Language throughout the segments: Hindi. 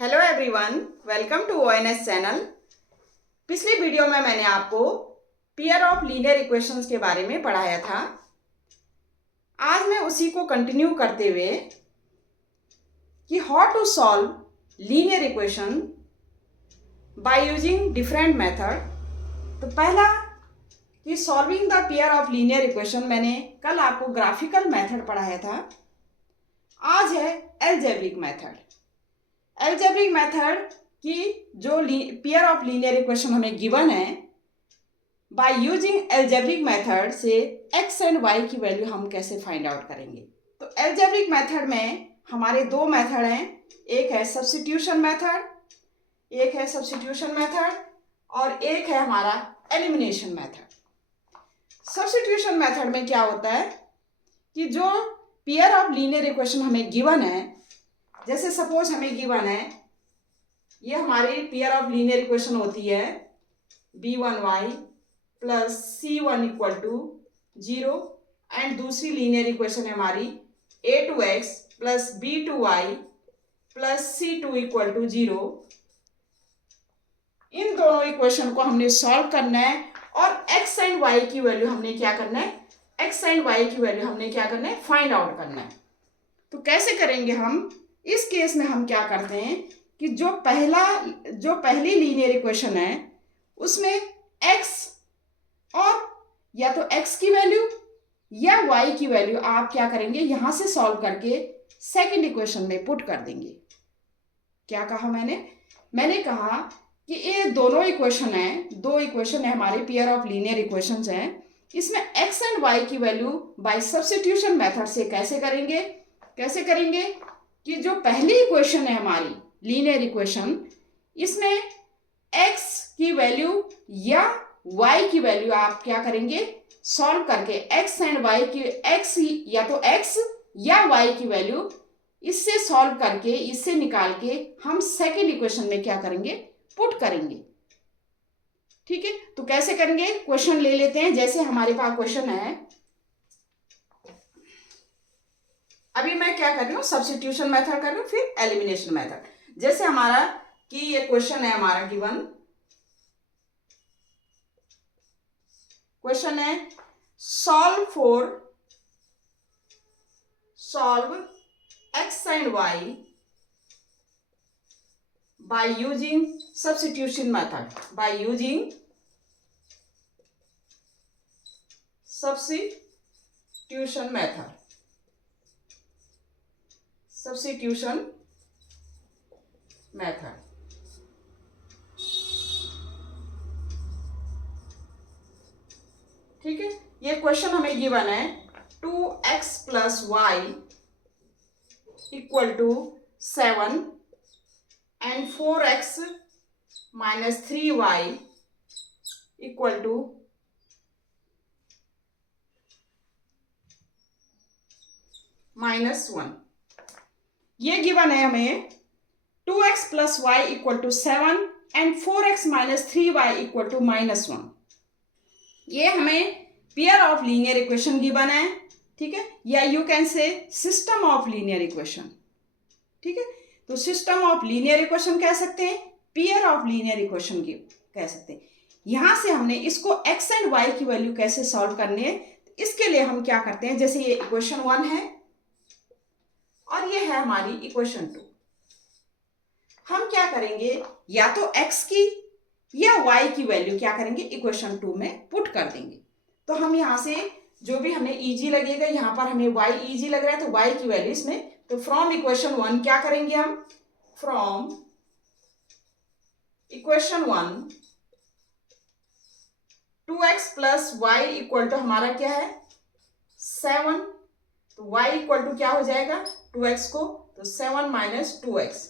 Hello everyone, welcome to ONS channel. पिछली वीडियो में मैंने आपको पेयर ऑफ लीनियर इक्वेशंस के बारे में पढ़ाया था। आज मैं उसी को कंटिन्यू करते हुए कि how to solve linear equation by using different method. तो पहला कि solving the pair of linear equation, मैंने कल आपको ग्राफिकल मेथड पढ़ाया था। आज है एल्जेब्रिक मेथड। एल्जेब्रिक मेथड की जो पेयर ऑफ लीनियर इक्वेशन हमें गिवन है, बाय यूजिंग एल्जेब्रिक मेथड से एक्स एंड वाई की वैल्यू हम कैसे फाइंड आउट करेंगे। तो एल्जेब्रिक मेथड में हमारे दो मेथड हैं, एक है सब्स्टिट्यूशन मेथड और एक है हमारा एलिमिनेशन मेथड। सब्स्टिट्यूशन मेथड में क्या होता है कि जो पेयर ऑफ लीनियर इक्वेशन हमें गिवन है, जैसे सपोज हमें गिवन है, ये हमारी पेयर ऑफ लीनियर इक्वेशन होती है b1y plus c1 equal to 0 and दूसरी लीनियर इक्वेशन है हमारी a2x plus b2y plus c2 equal to 0। इन दोनों इक्वेशन को हमने सॉल्व करना है और x एंड y की वैल्यू हमने क्या करना है, फाइंड आउट करना है। तो कैसे करेंगे हम? इस केस में हम क्या करते हैं कि जो पहली लीनियर इक्वेशन है उसमें x और या तो x की वैल्यू या y की वैल्यू आप क्या करेंगे, यहां से सॉल्व करके सेकंड इक्वेशन में पुट कर देंगे। क्या कहा मैंने कहा कि ये दोनों इक्वेशन है, दो इक्वेशन है हमारे पेयर ऑफ लीनियर इक्वेशंस हैं। इसमें x एंड y की वैल्यू बाय सब्स्टिट्यूशन मेथड से कैसे करेंगे कि जो पहली इक्वेशन है हमारी लीनियर इक्वेशन, इसमें x की वैल्यू या y की वैल्यू आप क्या करेंगे, सॉल्व करके x एंड y की x या तो x या y की वैल्यू इससे सॉल्व करके, इससे निकाल के हम सेकेंड इक्वेशन में क्या करेंगे, पुट करेंगे। ठीक है, तो कैसे करेंगे, क्वेश्चन ले लेते हैं। जैसे हमारे पास क्वेश्चन है, अभी मैं क्या कर रही हूँ, सब्स्टिट्यूशन मेथड कर रही हूँ, फिर एलिमिनेशन मेथड। जैसे हमारा कि ये क्वेश्चन है हमारा गिवन, क्वेश्चन है solve x and y by using substitution method, substitution method। ठीक है, ये क्वेश्चन हमें गिवन है 2x plus Y equal to 7 and 4x minus 3y equal to -1। ये गिवन है हमें 2x plus Y equal to 7 and 4x minus 3y equal to -1। ये हमें pair of linear equation given है। ठीक है, या you can say system of linear equation. ठीक है, तो सिस्टम ऑफ लीनियर इक्वेशन कह सकते हैं, पेयर ऑफ लीनियर इक्वेशन कह सकते हैं। यहां से हमने इसको x एंड y की वैल्यू कैसे सॉल्व करनी है, इसके लिए हम क्या करते हैं, जैसे ये इक्वेशन 1 है और ये है हमारी इक्वेशन 2। हम क्या करेंगे, या तो x की या y की वैल्यू क्या करेंगे, इक्वेशन 2 में पुट कर देंगे। तो हम यहां से जो भी हमें इजी लगेगा, यहां पर हमें y इजी लग रहा है तो y की वैल्यू इसमें, तो फ्रॉम इक्वेशन 1 क्या करेंगे हम, from equation 1 2x plus Y equal to हमारा क्या है 7, तो y इक्वल टू क्या हो जाएगा 2x को, तो 7 माइनस 2x।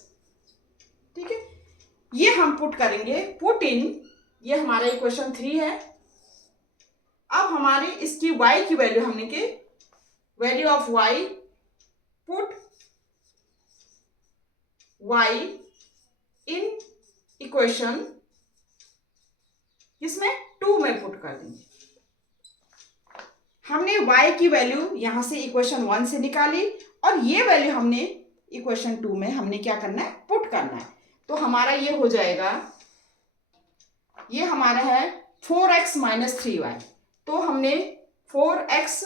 ठीक है, ये हम पुट करेंगे, पुट इन, ये हमारा इक्वेशन 3 है। अब हमारी इसकी y की वैल्यू हमने के value of y, put y in equation इसमें 2 में पुट कर देंगे। हमने y की वैल्यू यहां से इक्वेशन 1 से निकाली और ये वैल्यू हमने इक्वेशन 2 में हमने क्या करना है, पुट पुट करना है। तो हमारा ये हो जाएगा, ये हमारा है 4x माइनस 3y। तो हमने 4x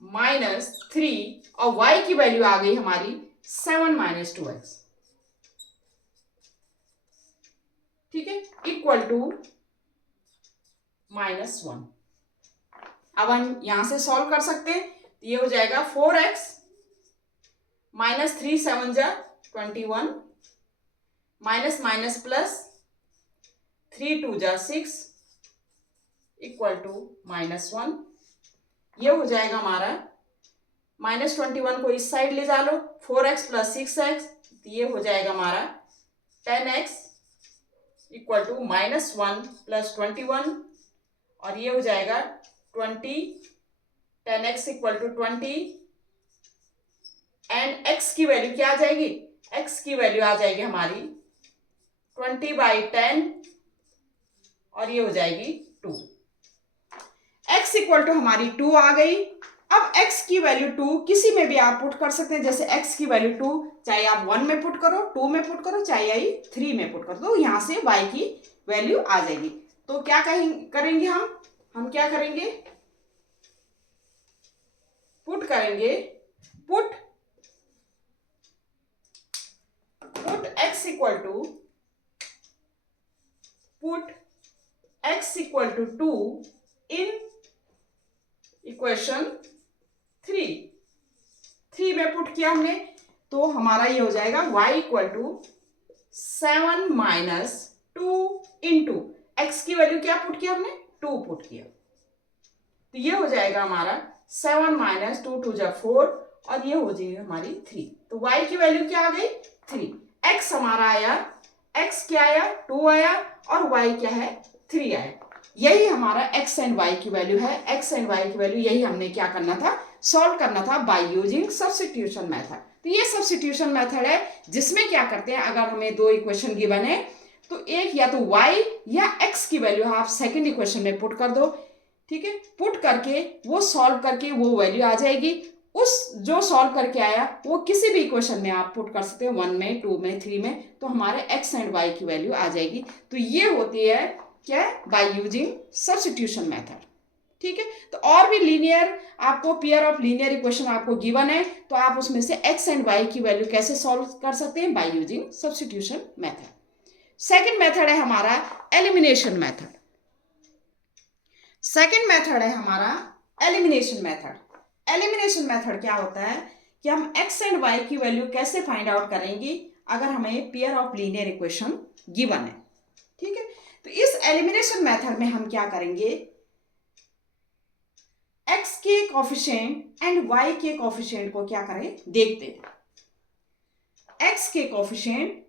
माइनस 3 और y की वैल्यू आ गई हमारी 7 माइनस 2x, ठीक है, इक्वल टू -1। अब हम यहां से सॉल्व कर सकते हैं। ये हो जाएगा 4x माइनस 3 7 जा 21 माइनस माइनस प्लस 3 2 जा 6 इक्वल टू -1। ये हो जाएगा हमारा -21 को इस साइड ले जा लो, 4x प्लस 6x, ये हो जाएगा हमारा 10x इक्वल टू -1 प्लस 21, और ये हो जाएगा 20, 10x equal to 20, and x की वैल्यू क्या आ जाएगी, x की वैल्यू आ जाएगी हमारी 20/10, और ये हो जाएगी 2। x इक्वल टू हमारी 2 आ गई। अब x की वैल्यू 2 किसी में भी आप पुट कर सकते हैं, जैसे x की वैल्यू 2 चाहे आप 1 में पुट करो, 2 में पुट करो, चाहे 3 में पुट करो, तो यहां से y की वैल्यू आ जाएगी। तो क्या करेंगे हम क्या करेंगे, पुट करेंगे, put x equal to put x equal to 2 in equation 3 में पुट किया हमने, तो हमारा ये हो जाएगा y equal to 7 minus 2 into x की वैल्यू क्या पुट किया हमने, 2 पुट किया, तो ये हो जाएगा हमारा 7 माइनस 2 2 जा 4, और ये हो जाएगी हमारी 3। तो y की वैल्यू क्या आ गई 3, x हमारा आया, x क्या आया 2 आया, और y क्या है 3 आया। यही हमारा x एंड y की वैल्यू है। x एंड y की वैल्यू यही हमने क्या करना था, सॉल्व करना था बाय यूजिंग सब्स्टिट्यूशन मेथड। तो ये सब्स्टिट्यूशन मेथड है जिसमें क्या करते हैं, अगर हमें 2 इक्वेशन गिवन है तो एक या तो y या x की वैल्यू आप सेकंड इक्वेशन में पुट कर दो, ठीक है, पुट करके वो सॉल्व करके वो वैल्यू आ जाएगी। उस जो सॉल्व करके आया वो किसी भी इक्वेशन में आप पुट कर सकते हो, 1 में 2 में 3 में, तो हमारे x एंड y की वैल्यू आ जाएगी। तो ये होती है क्या, बाय यूजिंग सब्स्टिट्यूशन मेथड, ठीक है। तो और भी लीनियर आपको पेयर ऑफ लीनियर इक्वेशन आपको गिवन है, तो आप उसमें से x एंड y की वैल्यू कैसे सॉल्व कर सकते हैं, by using substitution method. Second method है हमारा एलिमिनेशन मेथड। सेकंड मेथड है हमारा एलिमिनेशन मेथड। एलिमिनेशन मेथड क्या होता है कि हम x एंड y की वैल्यू कैसे फाइंड आउट करेंगे अगर हमें pair of linear equation given है, ठीक है। तो इस एलिमिनेशन मेथड में हम क्या करेंगे, x के कोफिशिएंट एंड y के कोफिशिएंट को क्या करें देखते हैं। x के कोफिशिएंट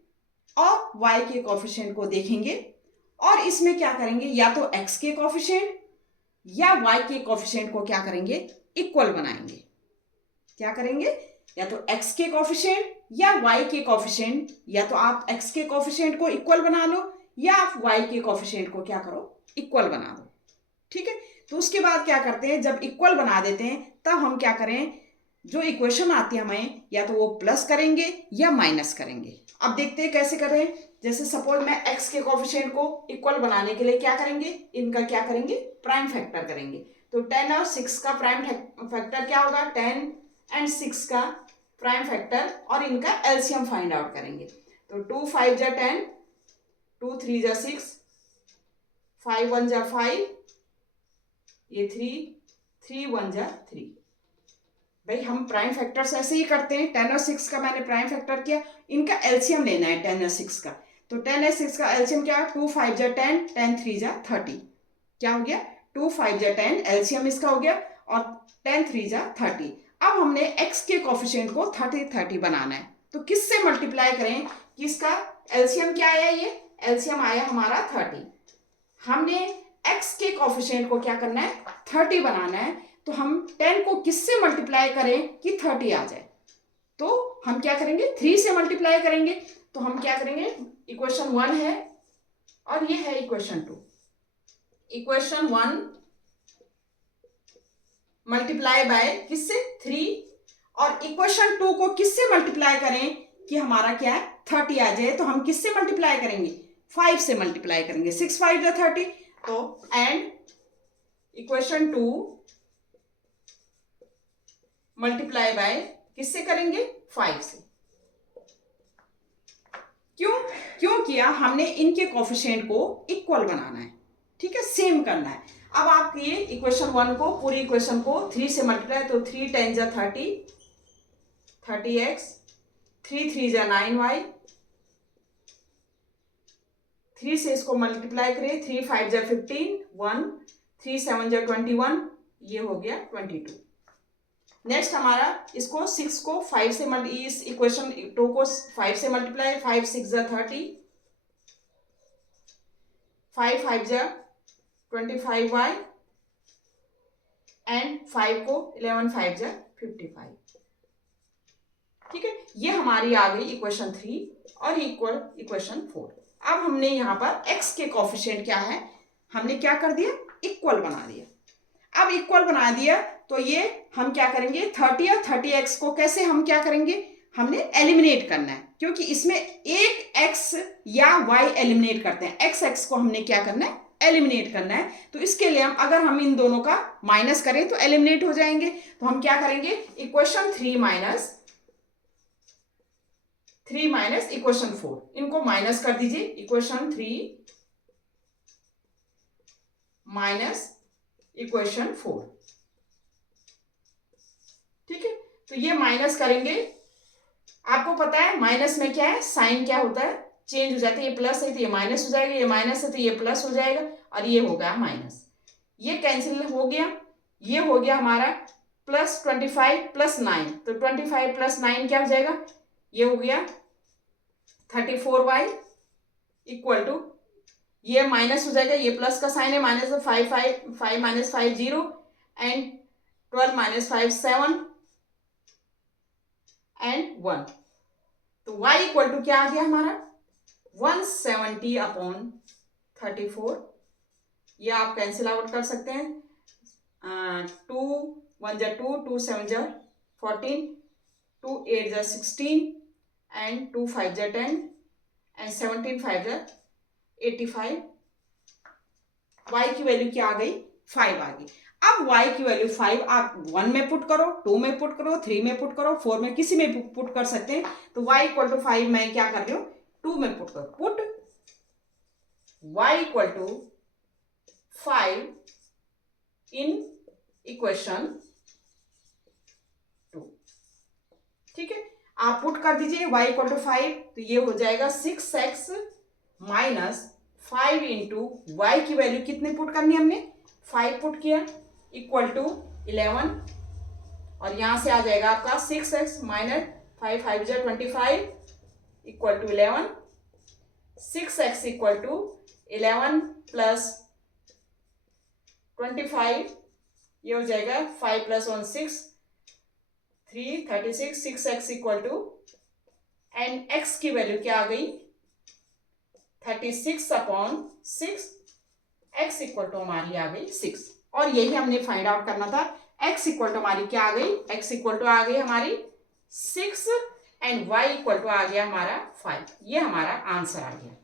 और y के कोफिशिएंट को देखेंगे, और इसमें क्या करेंगे, या तो x के कोफिशिएंट या y के कोफिशिएंट को क्या करेंगे, इक्वल बनाएंगे। क्या करेंगे, या तो x के कोफिशिएंट या y के कोफिशिएंट, या तो आप x के कोफिशिएंट को इक्वल बना लो या आप y के कोफिशिएंट को क्या करो, इक्वल बना दो, ठीक है। तो उसके बाद क्या करते हैं, जब इक्वल बना देते हैं तब हम क्या करें, जो इक्वेशन आती है हमें या तो वो प्लस करेंगे या माइनस करेंगे। अब देखते हैं कैसे करें। जैसे सपोज मैं x के कोफिशिएंट को इक्वल बनाने के लिए क्या करेंगे, इनका क्या करेंगे, प्राइम फैक्टर करेंगे। तो 10 और 6 का प्राइम फैक्टर क्या होगा, 10 एंड 6 का प्राइम फैक्टर, और इनका एलसीएम फाइंड आउट करेंगे। तो 2 5 जा 10, 2 3 जा 6, 5 1 जा 5, ये 3 1 जा 3। भाई हम प्राइम फैक्टर्स ऐसे ही करते हैं, 10 और 6 का मैंने प्राइम फैक्टर किया, इनका एलसीएम लेना है 10 और 6 का। तो 10 और 6 का एलसीएम क्या है, 2 5 जा 10, 10 3 जा 30, क्या हो गया 2 5 जा 10, एलसीएम इसका हो गया, और 10 3 जा 30। अब हमने x के कोफिशिएंट को 30 30 बनाना है, तो किससे मल्टीप्लाई करें कि इसका एलसीएम क्या आया, ये एलसीएम आया हमारा 30। हमने x के कोफिशिएंट को क्या करना है, 30 बनाना है, तो हम 10 को किससे मल्टीप्लाई करें कि 30 आ जाए, तो हम क्या करेंगे 3 से मल्टीप्लाई करेंगे। तो हम क्या करेंगे, इक्वेशन 1 है और ये है इक्वेशन 2। इक्वेशन 1 मल्टीप्लाई बाय किससे 3, और इक्वेशन 2 को किससे मल्टीप्लाई करें कि हमारा क्या है 30 आ जाए, तो हम किससे मल्टीप्लाई करेंगे? 5 से मल्टीप्लाई करेंगे। 6 5 जा 30। तो एंड इक्वेशन 2 मल्टीप्लाई बाय किससे करेंगे? 5 से। क्यों किया? हमने इनके कोफिशिएंट को इक्वल बनाना है, ठीक है, सेम करना है। अब आप ये इक्वेशन 1 को, पूरी इक्वेशन को 3 से मल्टीप्लाई, तो 3 10 जा 30, 30x, 3 3 जा 9y, 3 से इसको मल्टीप्लाई करें, 3 5 जा 15, 1, 3 7 जा 21, ये हो गया 22। नेक्स्ट हमारा इसको 6 को 5 से इस इक्वेशन 2 को 5 से मल्टीप्लाई, 5 6 जा 30, 5 5 जा 25y एंड 5 को 11 5 जा 55। ठीक है, ये हमारी आ गई इक्वेशन 3 और इक्वल इक्वेशन 4। अब हमने यहाँ पर x के कोफिशिएंट क्या है, हमने क्या कर दिया? इक्वल बना दिया। अब इक्वल बना दिया तो ये हम क्या करेंगे? 30 और 30x को कैसे हम क्या करेंगे? हमने एलिमिनेट करना है, क्योंकि इसमें एक x या y एलिमिनेट करते हैं। x को हमने क्या करना है? एलिमिनेट करना है। तो इसके लिए अगर हम इन दोनों का माइनस करें तो एलिमिनेट हो जाएंगे। तो हम क्या करेंगे? इक्वेशन 3 माइनस इक्वेशन 4, इनको माइनस कर दीजिए। इक्वेशन 3 माइनस इक्वेशन 4, ठीक है। तो ये माइनस करेंगे, आपको पता है माइनस में क्या है? साइन क्या होता है? चेंज हो जाता है। ये प्लस है तो ये माइनस हो जाएगा, ये माइनस है तो ये प्लस हो जाएगा, और ये हो गया माइनस। ये कैंसिल हो गया। ये हो गया हमारा प्लस 25 प्लस 9, तो 25 प्लस 9 क्या हो जाएगा? ये हो गया 34y इक्वल टू, ये माइनस हो जाएगा, ये प्लस का साइन है, minus 5 5 minus 5 0 and 12 minus 5 7 and 1। तो y इक्वल टू क्या आ गया हमारा? 170 अपॉन 34। ये आप कैंसिल आउट कर सकते हैं। 2 1 जा 2, 2 7 जा 14, 2 8 जा 16 एंड 2 5 जा 10 एंड 17 5 जा 85। y की वैल्यू क्या आ गई? 5 आ गई। अब y की वैल्यू 5 आप 1 में पुट करो, 2 में पुट करो, 3 में पुट करो, 4 में, किसी में पुट कर सकते हैं। तो y इक्वल टू 5 मैं क्या कर रही हूँ? 2 में पुट करो। Put y equal to 5 in equation 2, ठीक है। आप पुट कर दीजिए y इक्वल टू 5, तो ये हो जाएगा 6x माइनस 5 इंटू वाई की वैल्यू कितने पुट करनी है? हमने 5 पुट किया, इक्वल टू 11, और यहां से आ जाएगा आपका 6x माइनस 5 5 जा 25 equal to 11, 6x equal to 11 plus 25, ये हो जाएगा 5 plus 1 6 3 36, 6x equal to, and x की वैल्यू क्या आ गई? 36 अपॉन 6, x इक्वल टू हमारी आ गई 6, और यही हमने फाइंड आउट करना था। x इक्वल टू हमारी क्या आ गई? x इक्वल टू आ गई हमारी 6 एंड y इक्वल टू आ गया हमारा 5। ये हमारा आंसर आ गया।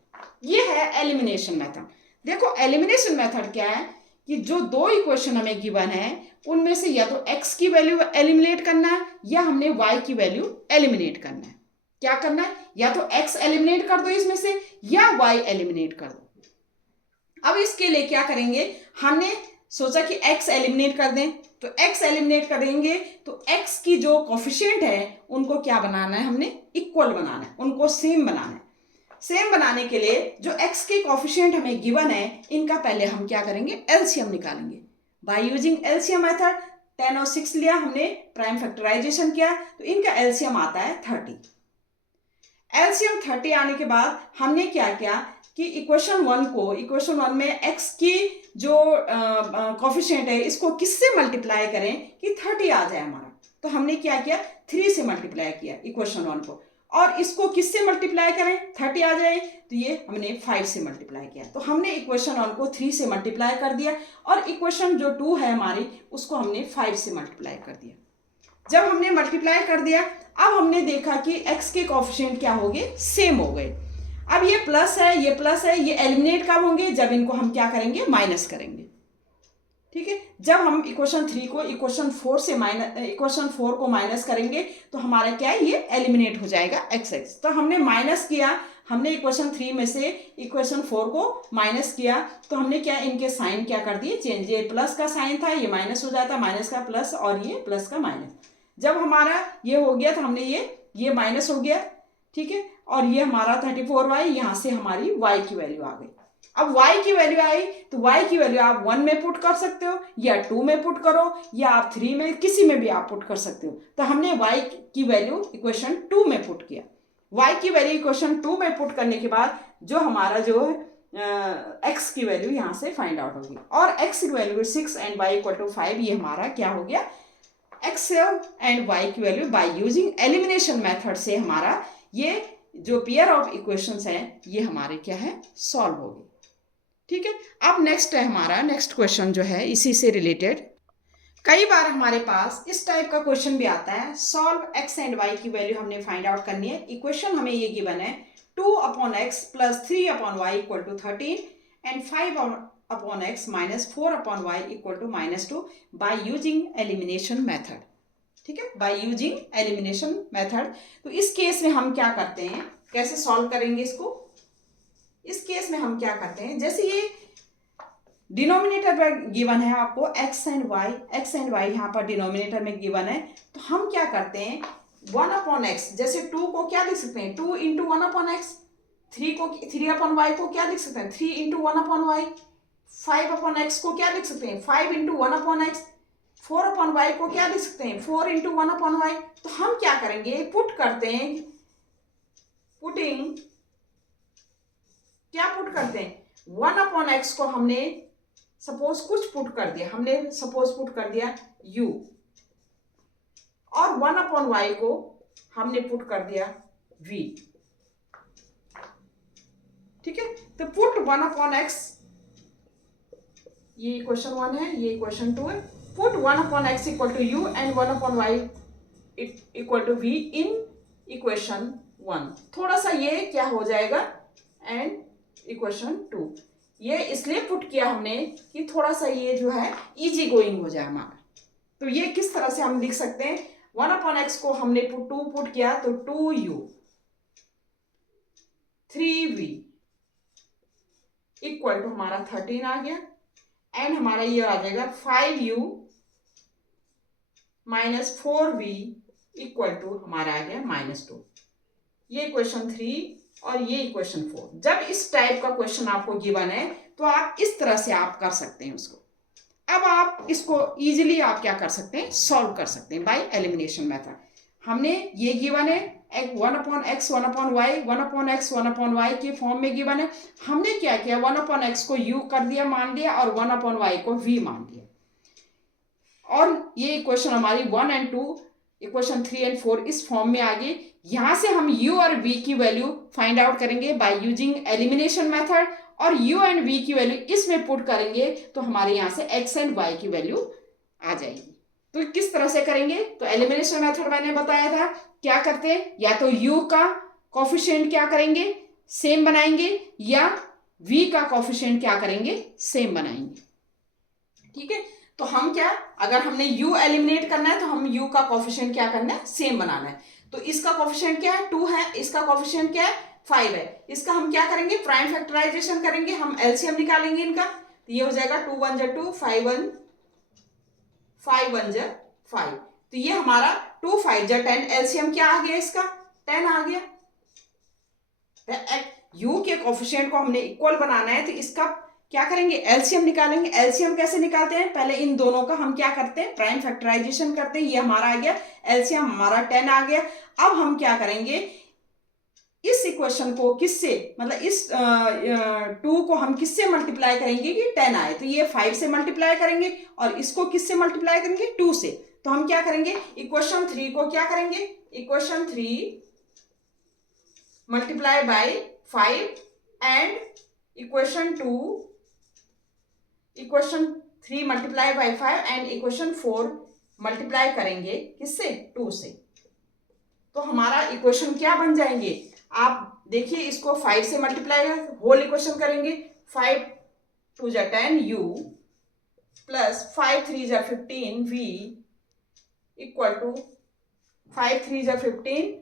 ये है एलिमिनेशन मेथड। देखो एलिमिनेशन मेथड क्या है कि जो दो इक्वेशन हमें गिवन है उनमें से या तो x की वैल्यू एलिमिनेट करना है या हमने y की वैल्यू एलिमिनेट करना है। क्या करना है? या तो x एलिमिनेट कर दो इसमें से या y एलिमिनेट कर दो। अब इसके लिए क्या करेंगे? हमने सोचा कि x एलिमिनेट कर दें, तो x एलिमिनेट करेंगे तो x की जो कोफिशिएंट है उनको क्या बनाना है? हमने इक्वल बनाना है, उनको सेम बनाना है। सेम बनाने के लिए जो x के कोफिशिएंट हमें गिवन है इनका पहले हम क्या करेंगे? एलसीएम निकालेंगे बाय यूजिंग एलसीएम मेथड। 10 और 6 लिया हमने, प्राइम फैक्टराइजेशन किया, तो इनका एलसीएम आता है 30। एलसीएम 30 आने के बाद हमने क्या किया कि इक्वेशन 1 को, इक्वेशन 1 में x की जो कोफिशिएंट है इसको किससे मल्टीप्लाई करें कि 30 आ जाए हमारा। तो हमने क्या किया? 3 से मल्टीप्लाई किया इक्वेशन 1 को, और इसको किससे मल्टीप्लाई करें 30 आ जाए, तो ये हमने 5 से मल्टीप्लाई किया। तो हमने इक्वेशन 1 को 3 से मल्टीप्लाई कर दिया और इक्वेशन जो 2 है हमारी उसको हमने 5 से मल्टीप्लाई कर दिया। जब हमने मल्टीप्लाई कर दिया, अब हमने देखा कि x के कोफिशिएंट क्या हो गए, सेम हो गए। अब ये प्लस है, ये प्लस है, ये एलिमिनेट कब होंगे, जब इनको हम क्या करेंगे, माइनस करेंगे। ठीक है, जब हम इक्वेशन 3 को इक्वेशन 4 को माइनस करेंगे तो हमारा क्या है, ये एलिमिनेट हो जाएगा x। तो हमने माइनस किया, हमने इक्वेशन 3 में से इक्वेशन 4 को माइनस किया, तो हमने क्या, इनके साइन क्या कर दिए, चेंज। ये प्लस का साइन था, ये माइनस हो जाता, माइनस का प्लस, और ये प्लस का माइनस। जब हमारा ये हो गया तो हमने ये माइनस हो गया। ठीक है, और ये हमारा 34y, यहाँ से हमारी y की वैल्यू आ गई। अब y की वैल्यू आई तो y की वैल्यू आप 1 में पुट कर सकते हो, या 2 में पुट करो, या आप 3 में, किसी में भी आप पुट कर सकते हो। तो हमने y की वैल्यू इक्वेशन 2 में पुट किया। y की वैल्यू इक्वेशन 2 में पुट करने के बाद जो हमारा जो x की वैल्यू यहाँ से फाइंड आउट होगी, और x की value 6 and y equal to 5, ये हमारा क्या हो गया, x एंड y की value by using elimination method से हमारा ये जो पेयर ऑफ इक्वेशंस हैं ये हमारे क्या है, सॉल्व हो गए। ठीक है, अब नेक्स्ट है हमारा नेक्स्ट क्वेश्चन जो है इसी से रिलेटेड। कई बार हमारे पास इस टाइप का क्वेश्चन भी आता है, सॉल्व x एंड y की वैल्यू हमने फाइंड आउट करनी है। इक्वेशन हमें ये गिवन है 2/x plus 3/y equal to 13 and 5/x minus 4/y equal to -2 by using elimination method. ठीक है, बाय यूजिंग एलिमिनेशन मेथड। तो इस केस में हम क्या करते हैं, कैसे सॉल्व करेंगे इसको। इस केस में हम क्या करते हैं, जैसे ये डिनोमिनेटर पर गिवन है आपको x एंड y यहाँ पर डिनोमिनेटर में गिवन है, तो हम क्या करते हैं 1/x, जैसे 2 को क्या लिख सकते हैं, 2 इंटू 1/x, 3/y को क्या लिख सकते हैं, 3 इंटू 1/y, 5/x को क्या लिख सकते हैं, 5 इंटू 1/x, 4/y को क्या लिख सकते हैं, 4 इंटू 1/y। तो हम क्या करेंगे, पुट करते हैं, क्या पुट करते हैं, 1/x को हमने सपोज कुछ पुट कर दिया, हमने सपोज पुट कर दिया u, और 1/y को हमने पुट कर दिया v। ठीक है, तो पुट 1/x, ये इक्वेशन 1 है, ये इक्वेशन 2 है। Put 1/x equal to u and 1/y equal to v in equation 1। थोड़ा सा ये क्या हो जाएगा, एंड इक्वेशन 2, ये इसलिए पुट किया हमने कि थोड़ा सा ये जो है इजी गोइंग हो जाए हमारा। तो ये किस तरह से हम लिख सकते हैं, 1/x को हमने 2 पुट किया तो 2u 3v इक्वल टू हमारा 13 आ गया, एंड हमारा ये आ जाएगा 5u minus 4v equal to हमारा आ गया -2। ये इक्वेशन 3 और ये इक्वेशन 4। जब इस टाइप का क्वेश्चन आपको गिवन है तो आप इस तरह से आप कर सकते हैं उसको। अब आप इसको इजीली आप क्या कर सकते हैं, सॉल्व कर सकते हैं बाय एलिमिनेशन मेथड। हमने ये गिवन है 1/x 1/y 1/x 1/y के फॉर्म में गिवन है। हमने क्या किया, 1/x को u कर दिया, मान लिया, और 1/y को v मान लिया, और ये इक्वेशन हमारी 1 एंड 2, इक्वेशन 3 एंड 4 इस फॉर्म में आ गई। यहां से हम u और v की वैल्यू फाइंड आउट करेंगे बाय यूजिंग एलिमिनेशन मेथड, और u एंड v की वैल्यू इसमें पुट करेंगे तो हमारे यहाँ से x एंड y की वैल्यू आ जाएगी। तो किस तरह से करेंगे, तो एलिमिनेशन मेथड मैंने बताया था, क्या करते हैं, या तो u का कोफिशिएंट क्या करेंगे, सेम बनाएंगे, या v का कोफिशिएंट क्या करेंगे, सेम बनाएंगे। ठीक है, तो हम क्या, अगर हमने u एलिमिनेट करना है तो हम u का कोफिशिएंट क्या करना है, सेम बनाना है। तो इसका कोफिशिएंट क्या है, 2 है, इसका कोफिशिएंट क्या है, 5 है। इसका हम क्या करेंगे, प्राइम फैक्टराइजेशन करेंगे, हम एलसीएम निकालेंगे इनका। तो ये हो जाएगा 2 1 जा 2, 5 1 जा 5। तो ये हमारा 2 5 जा 10, एलसीएम क्या आ गया, इसका 10 आ गया। u के कोफिशिएंट को हमने इक्वल बनाना है तो इसका क्या करेंगे, एलसीएम निकालेंगे। एलसीएम कैसे निकालते हैं, पहले इन दोनों का हम क्या करते हैं, प्राइम फैक्टराइजेशन करते हैं। ये हमारा आ गया, एलसीएम हमारा 10 आ गया। अब हम क्या करेंगे, इस इक्वेशन को किससे, मतलब इस 2 को हम किससे मल्टीप्लाई करेंगे कि 10 आए, तो ये 5 से मल्टीप्लाई करेंगे, और इसको किससे मल्टीप्लाई करेंगे, 2 से। तो हम क्या करेंगे, इक्वेशन 3 को क्या करेंगे, equation 3 multiply by 5 and equation 3 multiply by 5 and equation 4 multiply करेंगे किससे, 2 से, तो हमारा इक्वेशन क्या बन जाएंगे, आप देखिए इसको 5 से मल्टीप्लाई होल इक्वेशन करेंगे, 5 2 जा 10 u प्लस 5 3 जा 15 v इक्वल टू 5 3 जा 15,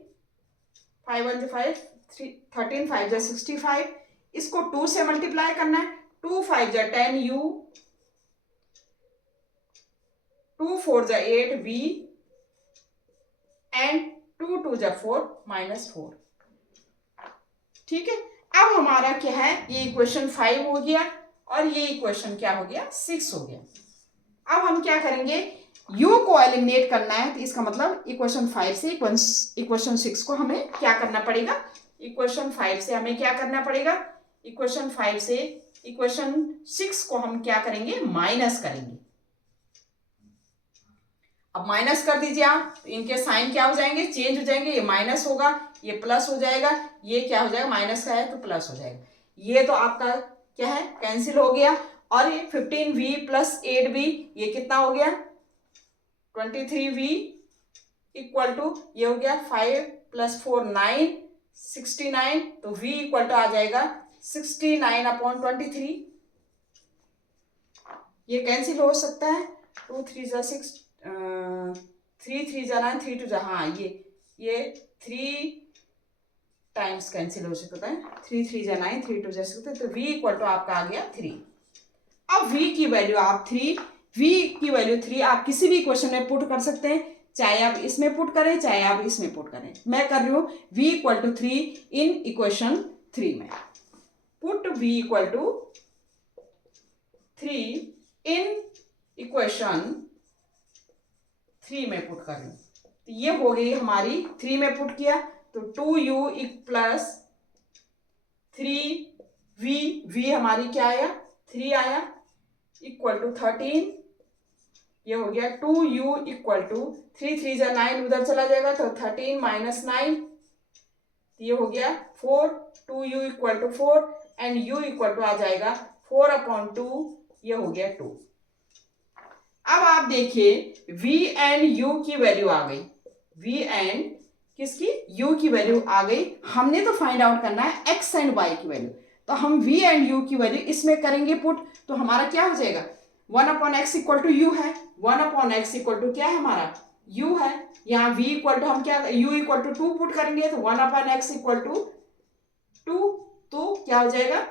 5 1 जा 5, 13 5 जा 65, इसको 2 से मल्टीप्लाई करना है, 2 5 जा 10 u, 2 4 जा 8 v एंड 2 2 जा 4 -4। ठीक है, अब हमारा क्या है, ये इक्वेशन 5 हो गया और ये इक्वेशन क्या हो गया, 6 हो गया। अब हम क्या करेंगे, u को एलिमिनेट करना है, तो इसका मतलब इक्वेशन 5 से इक्वेशन 6 को हमें क्या करना पड़ेगा, इक्वेशन 5 से हमें क्या करना पड़ेगा, इक्वेशन 5 से इक्वेशन 6 को हम क्या करेंगे, माइनस करेंगे। अब माइनस कर दीजिए आप, तो इनके साइन क्या हो जाएंगे, चेंज हो जाएंगे, ये माइनस होगा, ये प्लस हो जाएगा, ये क्या हो जाएगा, माइनस का है तो प्लस हो जाएगा, ये तो आपका क्या है, कैंसिल हो गया। और ये 15v प्लस 8v ये कितना हो गया, 23v इक्वल टू ये हो गया 5 प्लस 4 9 69, तो v इक्वल टू आ जाएगा 69/23। ये कैंसिल हो सकता है, 2 3 जा 6, 3 3 जा 9, 3 2 जा, हाँ ये 3 टाइम्स कैंसिल हो सकता है, 3 3 जा 9, 3 2 जा 6, तो v इक्वल टू आपका आ गया 3। अब v की वैल्यू आप 3 आप किसी भी इक्वेशन में पुट कर सकते हैं, चाहे आप इसमें पुट करें चाहे आप इसमें पुट करें। मैं कर रही हूँ v equal to 3 in equation 3 में, put v equal to 3 in equation 3 में पुट कर रही हूँ, तो ये हो गई हमारी 3 में पुट किया तो 2u प्लस 3v हमारी क्या आया, 3 आया, इक्वल टू 13, ये हो गया 2u इक्वल टू 3 3 जा 9 उधर चला जाएगा तो 13 माइनस 9, ये हो गया 4, 2u equal to 4 and u equal to आ जाएगा 4/2, ये हो गया 2। अब आप देखिए v एंड u की वैल्यू आ गई, v एंड किसकी, u की वैल्यू आ गई। हमने तो फाइंड आउट करना है x एंड y की वैल्यू, तो हम v एंड u की वैल्यू इसमें करेंगे पुट, तो हमारा क्या हो जाएगा, 1/x इक्वल टू u है, 1/x इक्वल टू क्या है हमारा, u है, यहाँ v इक्वल टू हम क्या, u इक्वल टू 2 पुट करेंगे, तो 1/x इक्वल टू 2, तो क्या हो जाएगा,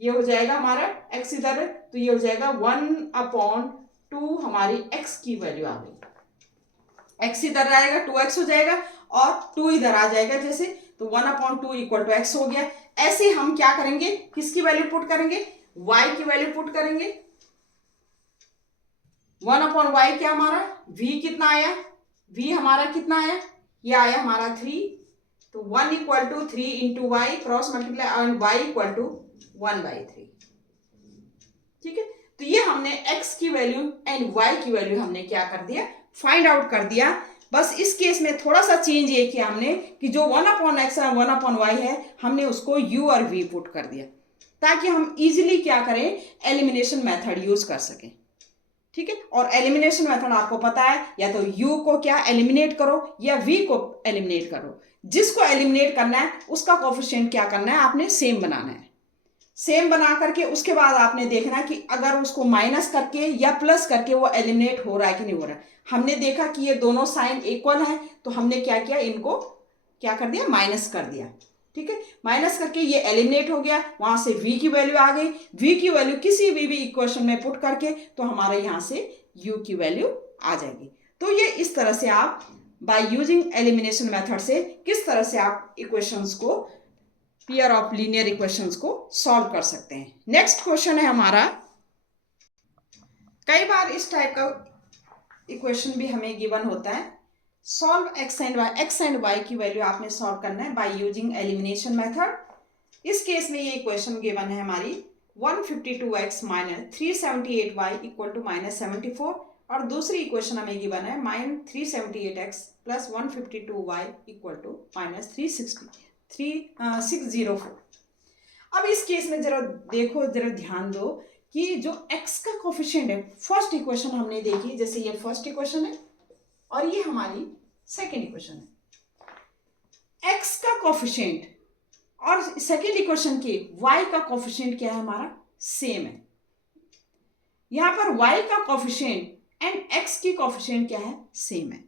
ये हो जाएगा हमारा x इधर, तो ये हो जाएगा 1/2 हमारी x की वैल्यू आ गई, x इधर आएगा 2x हो जाएगा और 2 इधर आ जाएगा जैसे, तो 1/2 इक्वल टू x हो गया। ऐसे हम क्या करेंगे, किसकी वैल्यू पुट करेंगे, y की वैल्यू पुट करेंगे, 1/y क्या हमारा, v कितना आया, v हमारा कितना आया, ये आया हमारा 3, तो 1 equal to 3 into y cross multiply and y equal to 1/3। ठीक है, तो ये हमने x की वैल्यू एंड y की वैल्यू हमने क्या कर दिया, फाइंड आउट कर दिया। बस इस केस में थोड़ा सा चेंज ये किया हमने कि जो 1/x और 1/y है हमने उसको u और v पुट कर दिया, ताकि हम इजीली क्या करें, एलिमिनेशन मेथड यूज कर सकें। ठीक है, और एलिमिनेशन मेथड आपको पता है, या तो u को क्या एलिमिनेट करो या v को एलिमिनेट करो, जिसको एलिमिनेट करना है उसका कोफिशिएंट क्या करना है, आपने सेम बनाना है। सेम बना करके उसके बाद आपने देखना कि अगर उसको माइनस करके या प्लस करके वो एलिमिनेट हो रहा है कि नहीं हो रहा है। हमने देखा कि ये दोनों साइन इक्वल है, तो हमने क्या किया, इनको क्या कर दिया, माइनस कर दिया। ठीक है, माइनस करके ये एलिमिनेट हो गया, वहां से v की वैल्यू आ गई, v की वैल्यू किसी भी इक्वेशन में पुट करके तो हमारे यहाँ से u की वैल्यू आ जाएगी। तो ये इस तरह से आप बाय यूजिंग एलिमिनेशन मेथड से किस तरह से आप इक्वेशंस को, पेयर ऑफ लीनियर इक्वेशंस को सॉल्व कर सकते हैं। नेक्स्ट क्वेश्चन है हमारा, कई बार इस टाइप का इक्वेशन भी हमें गिवन होता है, सॉल्व x एंड y की वैल्यू आपने सॉल्व करना है बाय यूजिंग एलिमिनेशन मेथड। इस केस में ये इक्वेशन गिवन है हमारी 152x minus 378y equal to -74, और दूसरी इक्वेशन हमें गिवन है -378x plus 152y equal to -604। अब इस केस में जरा देखो, जरा ध्यान दो कि जो x का कोफिशिएंट है, फर्स्ट इक्वेशन हमने देखी, जैसे ये फर्स्ट इक्वेशन है और ये हमारी सेकेंड इक्वेशन है, x का कोफिशिएंट और सेकेंड इक्वेशन के y का कोफिशिएंट क्या है हमारा, सेम है। यहां पर y का कोफिशिएंट एंड x की कोफिशिएंट क्या है, सेम है।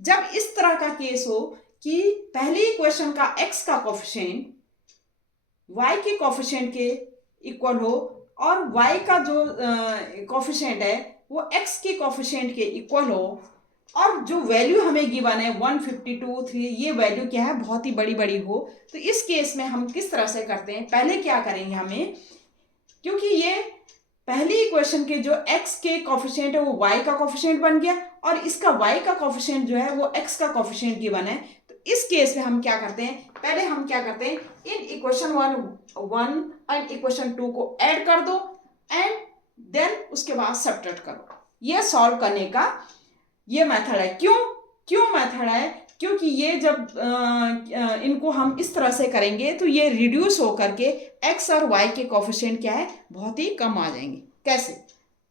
जब इस तरह का केस हो कि पहली इक्वेशन का x का कोफिशिएंट y के कोफिशिएंट के इक्वल हो और y का जो कोफिशिएंट है वो x के कोफिशिएंट के इक्वल हो, और जो वैल्यू हमें गिवन है 152, 3, ये वैल्यू क्या है, बहुत ही बड़ी बड़ी हो, तो इस केस में हम किस तरह से करते हैं, पहले क्या करेंगे हमें, क्योंकि ये पहली इक्वेशन के जो x के कोफिशिएंट है वो y का कोफिशिएंट बन गया और इसका y का कोफिशिएंट जो है वो x का कोफिशिएंट गिवन है, तो इस केस में हम क्या करते हैं, पहले हम क्या करते हैं, इन इक्वेशन 1 एंड इक्वेशन 2 को ऐड कर दो एंड देन उसके बाद सब्ट्रैक्ट करो। ये सॉल्व करने का ये मेथड है। क्यों मेथड है, क्योंकि ये जब इनको हम इस तरह से करेंगे तो ये रिड्यूस होकर के x और y के कोफिशिएंट क्या है, बहुत ही कम आ जाएंगे। कैसे,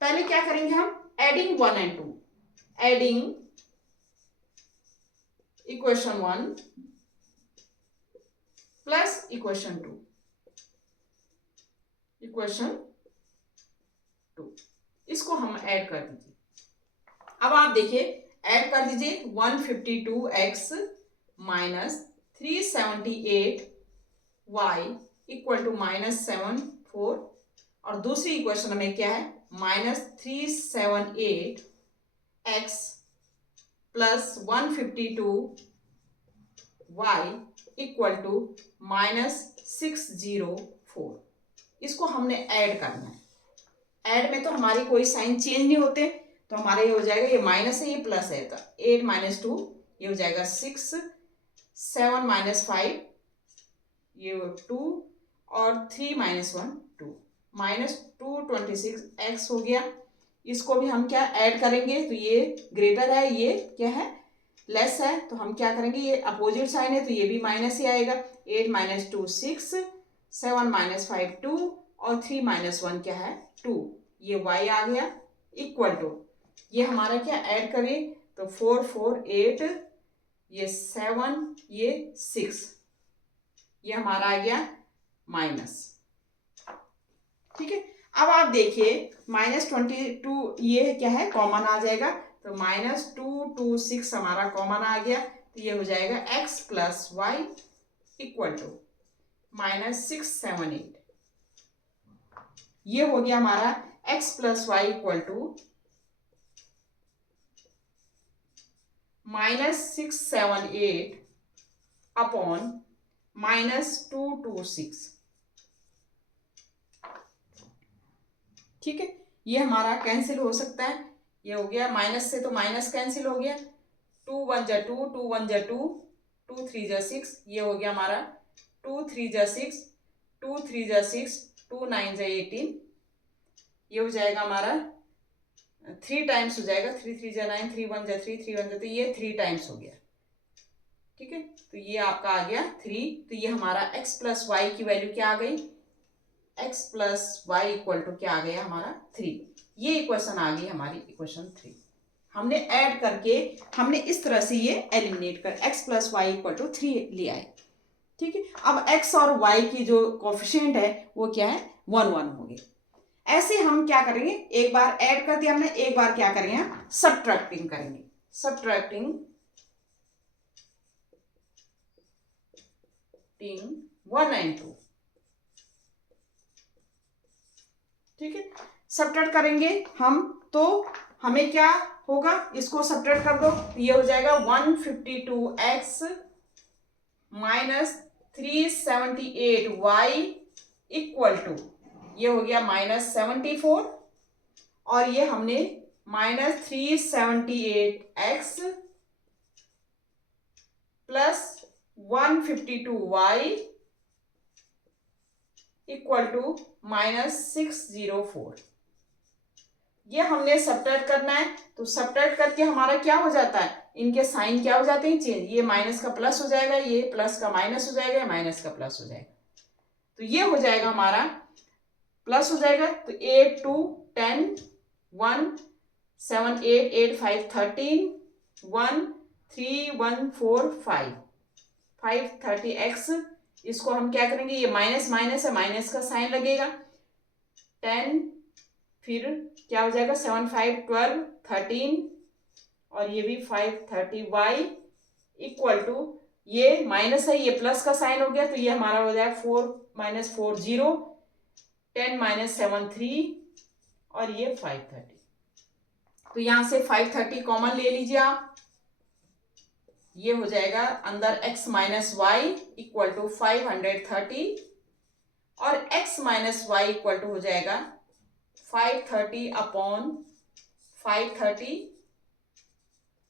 पहले क्या करेंगे हम, adding 1 and 2, adding equation 1 plus equation 2, equation 2, इसको हम ऐड कर दीजिए। अब आप देखिए, ऐड कर दीजिए 152x minus 378y equal to -74, और दूसरी इक्वेशन हमें क्या है, -378x plus 152y equal to -604। इसको हमने ऐड करना है। ऐड में तो हमारी कोई साइन चेंज नहीं होते, तो हमारा ये हो जाएगा, ये माइनस है ये प्लस है, तो 8 - 2 ये हो जाएगा 6, 7 - 5 ये 2 और 3 - 1 2, -226x हो गया। इसको भी हम क्या ऐड करेंगे, तो ये ग्रेटर है, ये क्या है, लेस है, तो हम क्या करेंगे, ये अपोजिट साइन है तो ये भी माइनस ही आएगा। 8 - 2 6, 7 - 5 2 और 3 - 1 क्या है, 2, ये y आ गया इक्वल टू, ये हमारा क्या ऐड करें, तो 4 4 8, ये 7, ये 6, ये हमारा आ गया माइनस। ठीक है, अब आप देखिए -22 ये क्या है, कॉमन आ जाएगा, तो -226 हमारा कॉमन आ गया, तो ये हो जाएगा x plus Y equal to -678। ये हो गया हमारा x plus Y equal to -678 upon -226। ठीक है, ये हमारा कैंसिल हो सकता है, ये हो गया माइनस से तो माइनस कैंसिल हो गया, 2 1 जा 2, 2 1 जा 2, 2 3 जा 6, ये हो गया हमारा 2 3 जा 6, 2 3 जा 6, 2 9 जा 18, ये हो जाएगा हमारा 3 टाइम्स हो जाएगा, 3 3 जा 9, 3 1 जा 3, 3 1 जा, तो ये 3 टाइम्स हो गया। ठीक है, तो ये आपका आ गया 3, तो ये हमारा x प्लस वाई की वैल्यू क्या आ गई, x plus Y equal to क्या आ गया हमारा 3। ये इक्वेशन आ गई हमारी इक्वेशन 3। हमने ऐड करके हमने इस तरह से ये एलिमिनेट कर x plus Y equal to 3 लिया है। ठीक है, अब x और y की जो कोफिशिएंट है वो क्या है, 1 1 हो गए। ऐसे हम क्या करेंगे, एक बार ऐड कर दिया हमने, एक बार क्या करेंगे, सब्ट्रैक्टिंग करेंगे, सब्ट्रैक्टिंग 1 and 2। ठीक है, सब्ट्रैक्ट करेंगे हम, तो हमें क्या होगा, इसको सब्ट्रैक्ट कर दो, ये हो जाएगा 152x minus 378y equal to, ये हो गया -74, और ये हमने -378x plus 152y equal to -604, ये हमने सब्ट्रैक्ट करना है। तो सब्ट्रैक्ट करके हमारा क्या हो जाता है, इनके साइन क्या हो जाते हैं, चेंज, ये माइनस का प्लस हो जाएगा, ये प्लस का माइनस हो जाएगा, माइनस का प्लस हो जाएगा, तो ये हो जाएगा हमारा प्लस हो जाएगा तो 8 2 10 1 7 8 8 5 13 1 3 1 4 5 5 30x। इसको हम क्या करेंगे, ये माइनस माइनस है, माइनस का साइन लगेगा। 10 फिर क्या हो जाएगा 7 5 12 13 और ये भी 5 30y इक्वल टू, ये माइनस है ये प्लस का साइन हो गया तो ये हमारा हो जाएगा 4 माइनस 4 0 10 माइनस 7 3 और ये 530। तो यहां से 530 कॉमन ले लीजिए आप, ये हो जाएगा अंदर x minus y equal to 530 और x minus y equal to हो जाएगा 530 अपॉन 530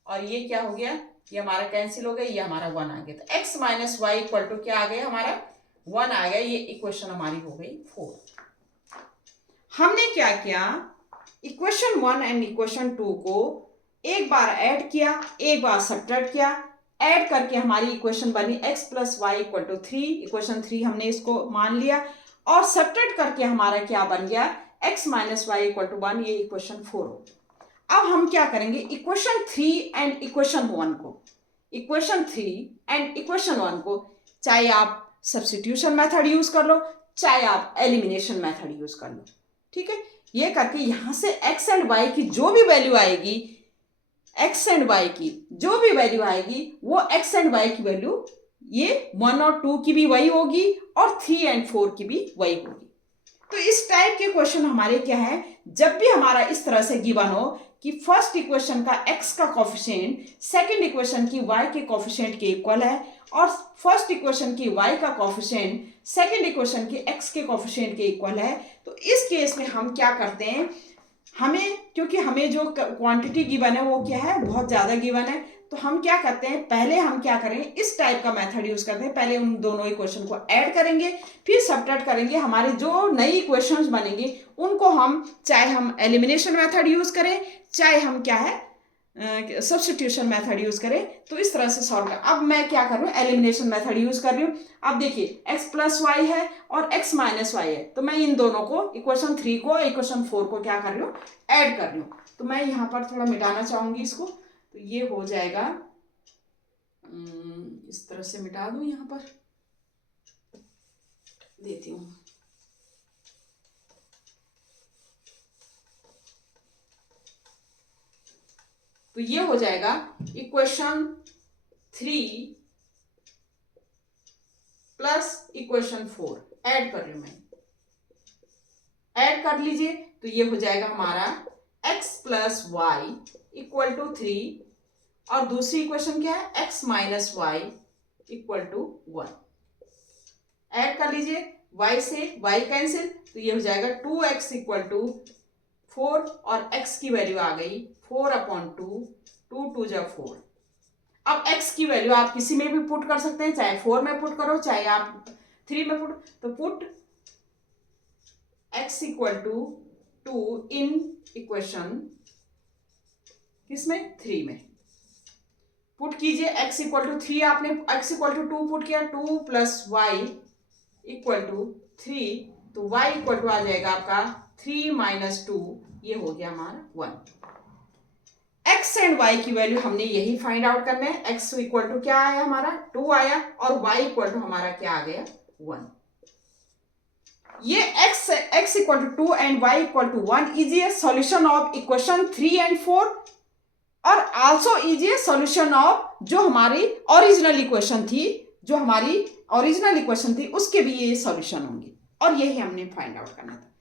और ये क्या हो गया, ये हमारा कैंसिल हो गया, ये हमारा 1 आ गया। तो x minus y equal to क्या आ गया हमारा 1 आ गया। ये इक्वेशन हमारी हो गई 4। हमने क्या किया, इक्वेशन 1 एंड इक्वेशन 2 को एक बार ऐड किया, एक बार सब्ट्रैक्ट किया, ऐड करके हमारी इक्वेशन बनी x plus Y equal to 3। Equation 3 हमने इसको मान लिया और सब्ट्रैक्ट करके हमारा क्या बन गया x minus y equal to 1, ये इक्वेशन 4 हो। अब हम क्या करेंगे, इक्वेशन 3 एंड इक्वेशन 1 को, इक्वेशन 3 एंड इक्वेशन 1 को चाहे आप सब्स्टिट्यूशन मेथड यूज कर लो, चाहे आप एलिमिनेशन मेथड यूज कर लो, ठीक है। ये करके यहां से x एंड y की जो भी वैल्यू आएगी, x एंड y की जो भी वैल्यू आएगी वो x एंड y की वैल्यू ये 1 और 2 की भी वही होगी और 3 एंड 4 की भी वही होगी। तो इस टाइप के क्वेश्चन हमारे क्या है, जब भी हमारा इस तरह से गिवन हो कि फर्स्ट इक्वेशन का x का कोफिशिएंट सेकंड इक्वेशन की y के कोफिशिएंट के इक्वल है और फर्स्ट इक्वेशन की y का कोफिशिएंट सेकंड इक्वेशन की x के कोफिशिएंट के इक्वल है, तो इस केस में हम क्या करते हैं, हमें क्योंकि हमें जो क्वांटिटी गिवन है वो क्या है बहुत ज़्यादा गिवन है, तो हम क्या करते हैं, पहले हम क्या करेंगे इस टाइप का मेथड यूज करते हैं। पहले उन दोनों इक्वेशन को ऐड करेंगे, फिर सब्ट्रैक्ट करेंगे, हमारे जो नई इक्वेशंस बनेंगी उनको हम चाहे हम एलिमिनेशन मेथड यूज करें, चाहे हम क्या है सब्स्टिट्यूशन मेथड यूज करें, तो इस तरह से सॉल्व कर। अब मैं क्या कर रही हूँ, एलिमिनेशन मेथड यूज कर रही हूँ। अब देखिए x प्लस वाई है और x माइनस वाई है, तो मैं इन दोनों को इक्वेशन 3 को इक्वेशन 4 को क्या कर रही हूँ, ऐड कर रही हूँ। तो मैं यहाँ पर थोड़ा मिटाना चाहूंगी इसको, तो ये हो जाएगा इस तरह से मिटा दूं, यहाँ पर देती हूँ। तो ये हो जाएगा इक्वेशन 3 प्लस इक्वेशन 4, ऐड कर रही हूं मैं, ऐड कर लीजिए। तो ये हो जाएगा हमारा x plus Y equal to 3 और दूसरी इक्वेशन क्या है x minus y equal to 1। Add कर लीजिए, y से y कैंसिल, तो ये हो जाएगा 2x इक्वल टू 4 और x की वैल्यू आ गई 4 अपॉन 2, 2 2 जा 4। अब x की वैल्यू आप किसी में भी पुट कर सकते हैं, चाहे 4 में पुट करो चाहे आप 3 में पुट, तो put x equal to 2 in equation किसमें 3 में पुट कीजिए। x इक्वल टू 3 आपने x इक्वल टू 2 पुट किया, 2 प्लस वाई इक्वल टू 3, तो y इक्वल टू आ जाएगा आपका 3 माइनस 2, ये हो गया हमारा 1। x एंड y की वैल्यू हमने यही फाइंड आउट करना है। x इक्वल टू क्या आया हमारा 2 आया और y इक्वल टू हमारा क्या आ गया 1। ये x equal to 2 and y equal to 1 is a solution of equation 3 and 4 और also is a solution of जो हमारी ओरिजिनल इक्वेशन थी, जो हमारी ओरिजिनल इक्वेशन थी उसके भी ये सॉल्यूशन होंगे और यही हमने फाइंड आउट करना था।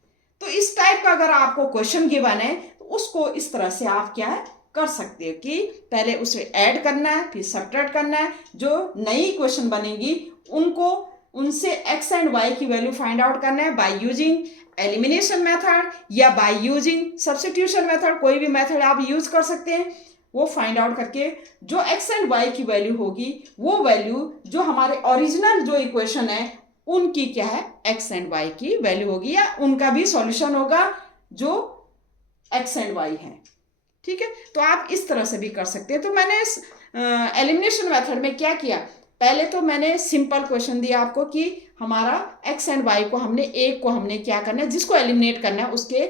तो इस टाइप का अगर आपको क्वेश्चन गिवन है तो उसको इस तरह से आप क्या है कर सकते हो कि पहले उसे ऐड करना है, फिर सब्ट्रैक्ट करना है, जो नई इक्वेशन बनेगी उनको उनसे x एंड y की वैल्यू फाइंड आउट करना है बाय यूजिंग एलिमिनेशन मेथड या बाय यूजिंग सब्स्टिट्यूशन मेथड, कोई भी मेथड आप यूज कर सकते हैं। वो फाइंड आउट करके जो x एंड y की वैल्यू होगी वो वैल्यू जो हमारे ओरिजिनल जो इक्वेशन है उनकी क्या है x एंड y की वैल्यू होगी या उनका भी सॉल्यूशन होगा जो x एंड y है, ठीक है। तो आप इस तरह से भी कर सकते हैं। तो मैंने इस एलिमिनेशन मेथड में क्या किया, पहले तो मैंने सिंपल क्वेश्चन दिया आपको कि हमारा एक्स एंड वाई को हमने एक को हमने क्या करना है, जिसको एलिमिनेट करना है उसके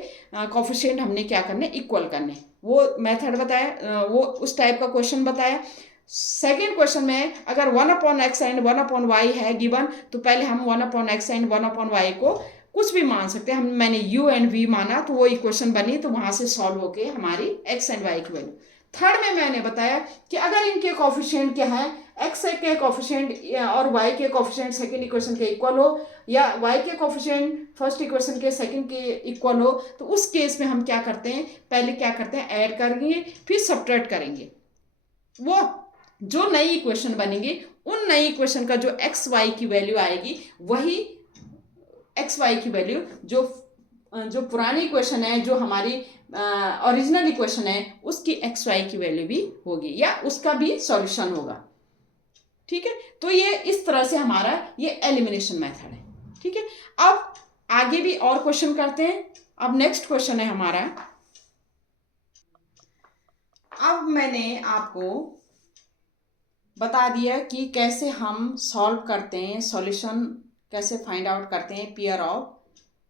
कोफिशिएंट हमने क्या करने, इक्वल करने, वो मेथड बताया, वो उस टाइप का क्वेश्चन बताया। सेकेंड क्वेश्चन में अगर 1/x एंड 1/y है गिवन, तो पहले हम 1/x एंड 1/y को कुछ भी मान सकते हैं। हम मैंने u एंड v माना तो वो इक्वेशन बनी, तो वहां से सॉल्व होके हमारी x एंड y की वैल्यू। थर्ड में मैंने बताया कि अगर इनके कोफिशिएंट क्या है, x के कोफिशिएंट और y के कोफिशिएंट सेकंड इक्वेशन के इक्वल हो, या y के कोफिशिएंट फर्स्ट इक्वेशन के सेकंड के इक्वल हो, तो उस केस में हम क्या करते हैं, पहले क्या करते हैं, ऐड करेंगे फिर सब्ट्रैक्ट करेंगे। वो जो नई इक्वेशन बनेंगी उन नई इक्वेशन का जो एक्स वाई की वैल्यू आएगी, वही एक्स वाई की वैल्यू जो पुरानी इक्वेशन है, जो हमारी ओरिजिनल इक्वेशन है, उसकी एक्स वाई की वैल्यू भी होगी या उसका भी सॉल्यूशन होगा। ठीक है, तो ये इस तरह से हमारा ये एलिमिनेशन मेथड है। ठीक है, अब आगे भी और क्वेश्चन करते हैं। अब नेक्स्ट क्वेश्चन है हमारा, अब मैंने आपको बता दिया कि कैसे हम सॉल्व करते हैं, सॉल्यूशन कैसे फाइंड आउट करते हैं पेयर ऑफ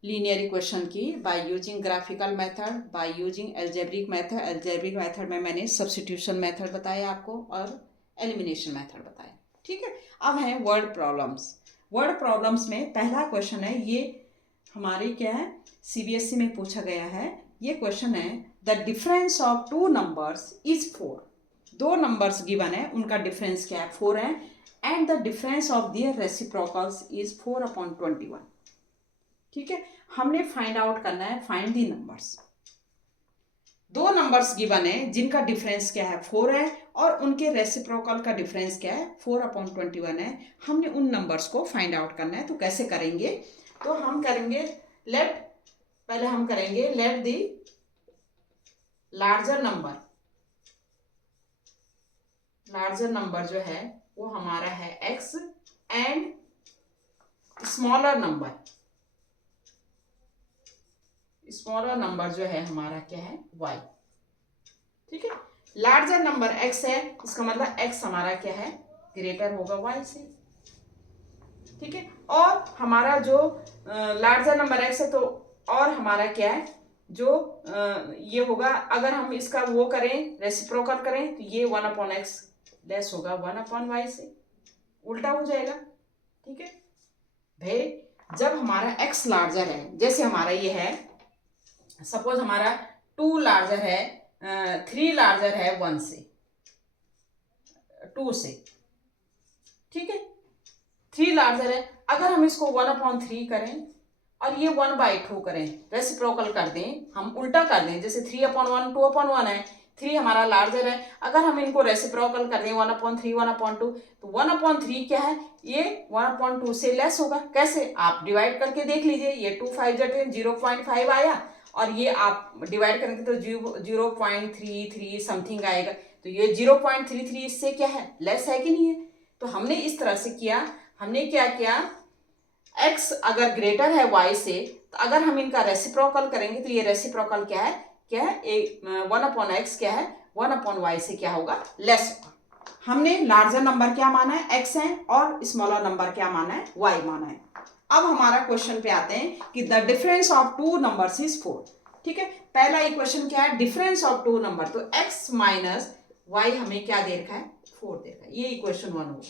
लीनियर इक्वेशन की, by using graphical method, by using algebraic method. Algebraic method में मैंने सब्स्टिट्यूशन मेथड बताया आपको और एलिमिनेशन मेथड बताया। ठीक है, अब है वर्ड प्रॉब्लम्स। वर्ड प्रॉब्लम्स में पहला क्वेश्चन है, ये हमारी क्या है, सीबीएसई में पूछा गया है। ये क्वेश्चन है, the difference of two numbers is 4। दो नंबर्स गिवन है, उनका डिफरेंस क्या है, 4 है, and the difference of their reciprocals is 4/21। ठीक है, हमने फाइंड आउट करना है, फाइंड दी नंबर्स। दो नंबर्स गिवन है जिनका डिफरेंस क्या है, 4 है, और उनके रेसिप्रोकल का डिफरेंस क्या है, 4/21 है। हमने उन नंबर्स को फाइंड आउट करना है। तो कैसे करेंगे, तो हम करेंगे पहले हम करेंगे लेट दी लार्जर नंबर जो है वो हमारा है x, एंड स्मॉलर नंबर जो है हमारा क्या है, y। ठीक है, लार्जर नंबर x है, इसका मतलब x हमारा क्या है, ग्रेटर होगा y से। ठीक है, और हमारा जो लार्जर नंबर x है, तो और हमारा क्या है, जो ये होगा, अगर हम इसका वो करें, रेसिप्रोकल करें, तो ये 1/x लेस होगा 1/y से, उल्टा हो जाएगा। ठीक है भाई, जब हमारा x लार्जर है, जैसे हमारा ये है, सपोज हमारा 2 लार्जर है, 3 लार्जर है 1 से, 2 से। ठीक है, 3 लार्जर है, अगर हम इसको 1/3 करें और ये 1/2 करें, रेसिप्रोकल कर दें, हम उल्टा कर दें, जैसे 3/1 2/1 है, 3 हमारा लार्जर है, अगर हम इनको रेसिप्रोकल कर दें 1/3 1/2, तो 1/3 क्या है, ये 1/2 से लेस होगा। कैसे, आप डिवाइड करके देख लीजिए, ये 2 5 10 0.5 आया, और ये आप डिवाइड करेंगे तो 0.33 समथिंग आएगा, तो ये 0.33 इससे क्या है, लेस है कि नहीं है। तो हमने इस तरह से किया, हमने क्या किया, x अगर ग्रेटर है y से, तो अगर हम इनका रेसिप्रोकल करेंगे तो ये रेसिप्रोकल क्या है 1/x क्या है, 1/y से क्या होगा, लेस होगा। हमने लार्जर नंबर क्या माना है, x है, और स्मॉलर नंबर क्या माना है, y माना है। अब हमारा क्वेश्चन पे आते हैं कि the difference of two numbers is 4। ठीक है, पहला इक्वेशन क्या है, डिफरेंस ऑफ टू नंबर, तो x माइनस y हमें क्या दे रखा है, 4 दे रखा है, ये इक्वेशन 1 होगा।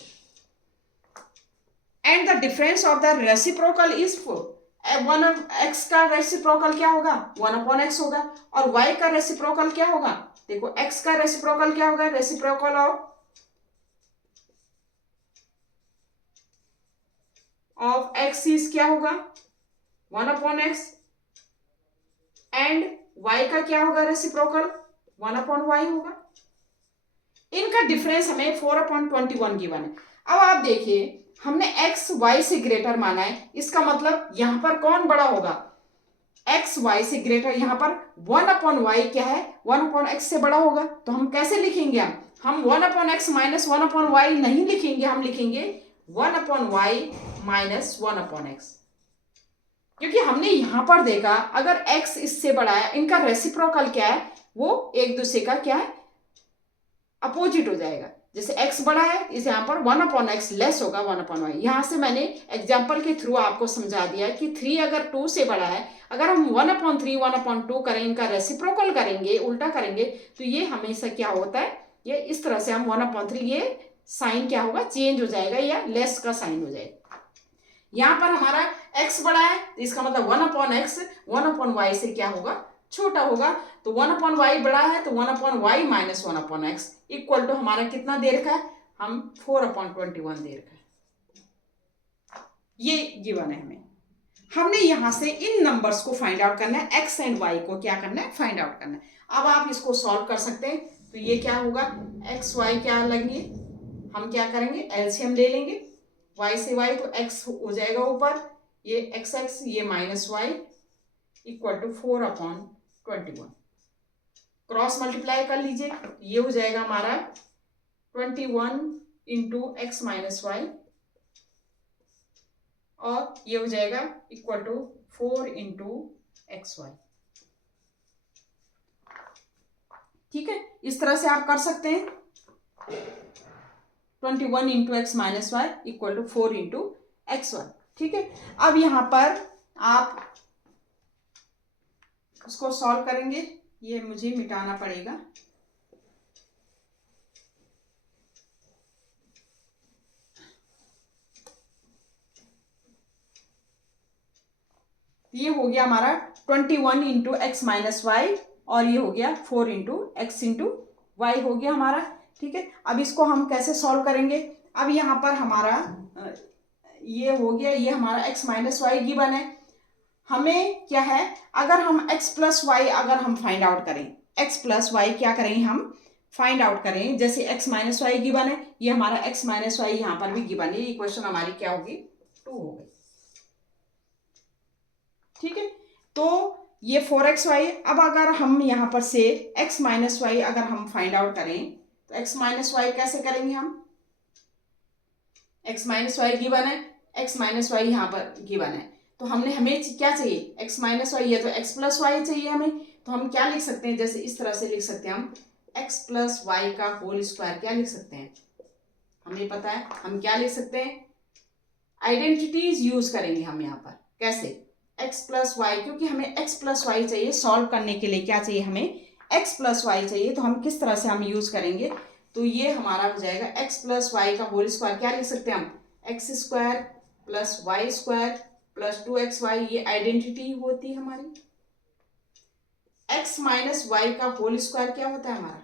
And the difference of the reciprocal is 4। 1x का रेसिप्रोकल क्या होगा, 1/x होगा, और y का रेसिप्रोकल क्या होगा, देखो x का रेसिप्रोकल क्या होगा, रेसिप्रोकल ऑफ x इज क्या होगा, 1/x, एंड y का क्या होगा रेसिप्रोकल, 1/y होगा। इनका डिफरेंस हमें 4/21 गिवन है। अब आप देखिए, हमने x y से ग्रेटर माना है, इसका मतलब यहां पर कौन बड़ा होगा, x y से ग्रेटर, यहां पर 1/y क्या है, 1/x से बड़ा होगा। तो हम कैसे लिखेंगे, हम 1/x माइनस 1/y नहीं लिखेंगे, हम लिखेंगे 1/y माइनस 1/x, क्योंकि हमने यहां पर देखा अगर x इससे बड़ा है, इनका रेसिप्रोकल क्या है, वो एक दूसरे का क्या है, अपोजिट हो जाएगा। जैसे x बड़ा है इस यहाँ पर 1/x लेस होगा 1/y। यहाँ से मैंने एग्जाम्पल के थ्रू आपको समझा दिया कि 3 अगर 2 से बड़ा है, अगर हम 1/3 1/2 करें, इनका रेसिप्रोकल करेंगे, उल्टा करेंगे, तो ये हमेशा क्या होता है, ये इस तरह से हम 1/3, ये साइन क्या होगा, चेंज हो जाएगा या लेस का साइन हो जाएगा। यहाँ पर हमारा x बड़ा है तो इसका मतलब 1/x 1/y से क्या होगा, छोटा होगा। तो 1/y बड़ा है तो 1/y minus 1/x equal to हमारा कितना देर का है, हम 4/21 देर का है। ये गिवन है हमें। हमने यहां से इन नंबर्स को फाइंड आउट करना है, x एंड y को क्या करना है, फाइंड आउट करना है। अब आप इसको सॉल्व कर सकते हैं। तो ये क्या होगा, x y क्या लगेंगे, हम क्या करेंगे, एलसीएम ले लेंगे, y से y तो x हो जाएगा ऊपर, ये x ये minus y equal to 4/21। Cross multiply कर लीजिए, ये हो जाएगा हमारा 21 इंटू एक्स माइनस वाई, और ये हो जाएगा equal to 4 into x y. ठीक है, इस तरह से आप कर सकते हैं। 21 into x minus y equal to 4 into x y. ठीक है, अब यहां पर आप उसको सॉल्व करेंगे, ये मुझे मिटाना पड़ेगा। ये हो गया हमारा 21 इंटू एक्स माइनस वाई, और ये हो गया 4 इंटू एक्स इंटू वाई हो गया हमारा। ठीक है, अब इसको हम कैसे सॉल्व करेंगे, अब यहाँ पर हमारा ये हो गया, ये हमारा एक्स माइनस वाई गिवन है। हमें क्या है, अगर हम एक्स प्लस वाई अगर हम फाइंड आउट करें, एक्स प्लस वाई क्या करें, हम फाइंड आउट करें, जैसे एक्स माइनस वाई गिवन है, ये हमारा एक्स माइनस वाई यहाँ पर भी गिवन है, ये इक्वेशन हमारी क्या होगी, 2 हो गई। ठीक है, तो ये 4xy। अब अगर हम यहाँ पर से x माइनस वाई अगर हम फाइंड आउट करें, तो x माइनस वाई कैसे करेंगे हम, x माइनस वाई गिवन है, x माइनस वाई यहाँ पर गिवन है, तो हमें क्या चाहिए, x माइनस वाई, ये तो x प्लस वाई चाहिए हमें। तो हम क्या लिख सकते हैं, जैसे इस तरह से लिख सकते हैं हम, x प्लस वाई का होल स्क्वायर क्या लिख सकते हैं, हमें पता है हम क्या लिख सकते हैं, आइडेंटिटीज यूज करेंगे हम यहाँ पर। कैसे, x प्लस वाई, क्योंकि हमें x प्लस वाई चाहिए, सॉल्व करने के लिए क्या चाहिए हमें, x प्लस वाई चाहिए। तो हम किस तरह से हम यूज करेंगे, तो ये हमारा हो जाएगा x प्लस वाई का होल स्क्वायर क्या लिख सकते हैं हम, x square plus y square plus 2xy, ये आइडेंटिटी होती है हमारी। x माइनस वाई का होल स्क्वायर क्या होता है हमारा,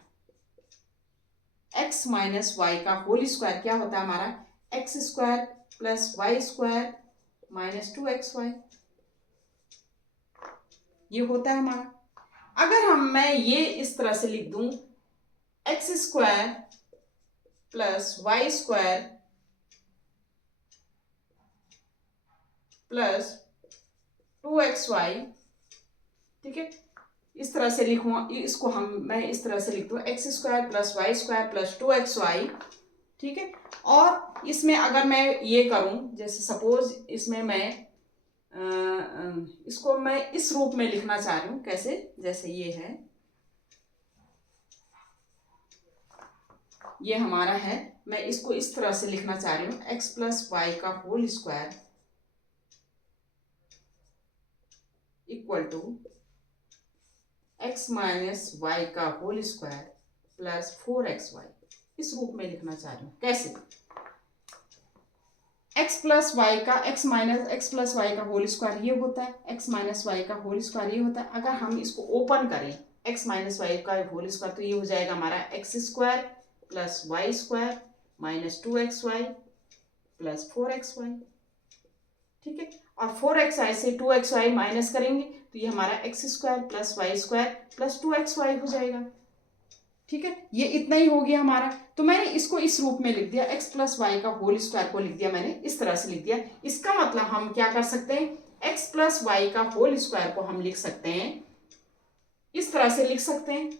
x माइनस वाई का होल स्क्वायर क्या होता है हमारा, x square plus y square minus 2xy, ये होता है हमारा। अगर मैं ये इस तरह से लिख दूं, x square plus y square plus 2xy, ठीक है, इस तरह से लिखूं, इसको मैं इस तरह से लिख दूं, x square plus y square plus 2xy। ठीक है, और इसमें अगर मैं ये करूं, जैसे सपोज इसमें मैं इसको मैं इस रूप में लिखना चाह रही हूं, कैसे, जैसे ये है, ये हमारा है, मैं इसको इस तरह से लिखना चाह रही हूं, एक्स प्लस वाई का whole square equal to x minus Y का होल स्क्वायर प्लस 4xy, इस रूप में लिखना चाह रही हूं। कैसे, x प्लस वाई का एक्स प्लस वाई का होल स्क्वायर ये होता है, x माइनस वाई का होल स्क्वायर ये होता है। अगर हम इसको ओपन करें, x माइनस वाई का होल स्क्वायर, तो ये हो जाएगा हमारा x square plus y square minus 2xy plus 4xy। ठीक है, और 4xy से 2xy माइनस करेंगे तो ये हमारा x square plus y square plus 2xy हो जाएगा। ठीक है, ये इतना ही हो गया हमारा। तो मैंने इसको इस रूप में लिख दिया, x प्लस वाई का होल स्क्वायर को लिख दिया मैंने इस तरह से लिख दिया। इसका मतलब हम क्या कर सकते हैं, x प्लस वाई का होल स्क्वायर को हम लिख सकते हैं, इस तरह से लिख सकते हैं।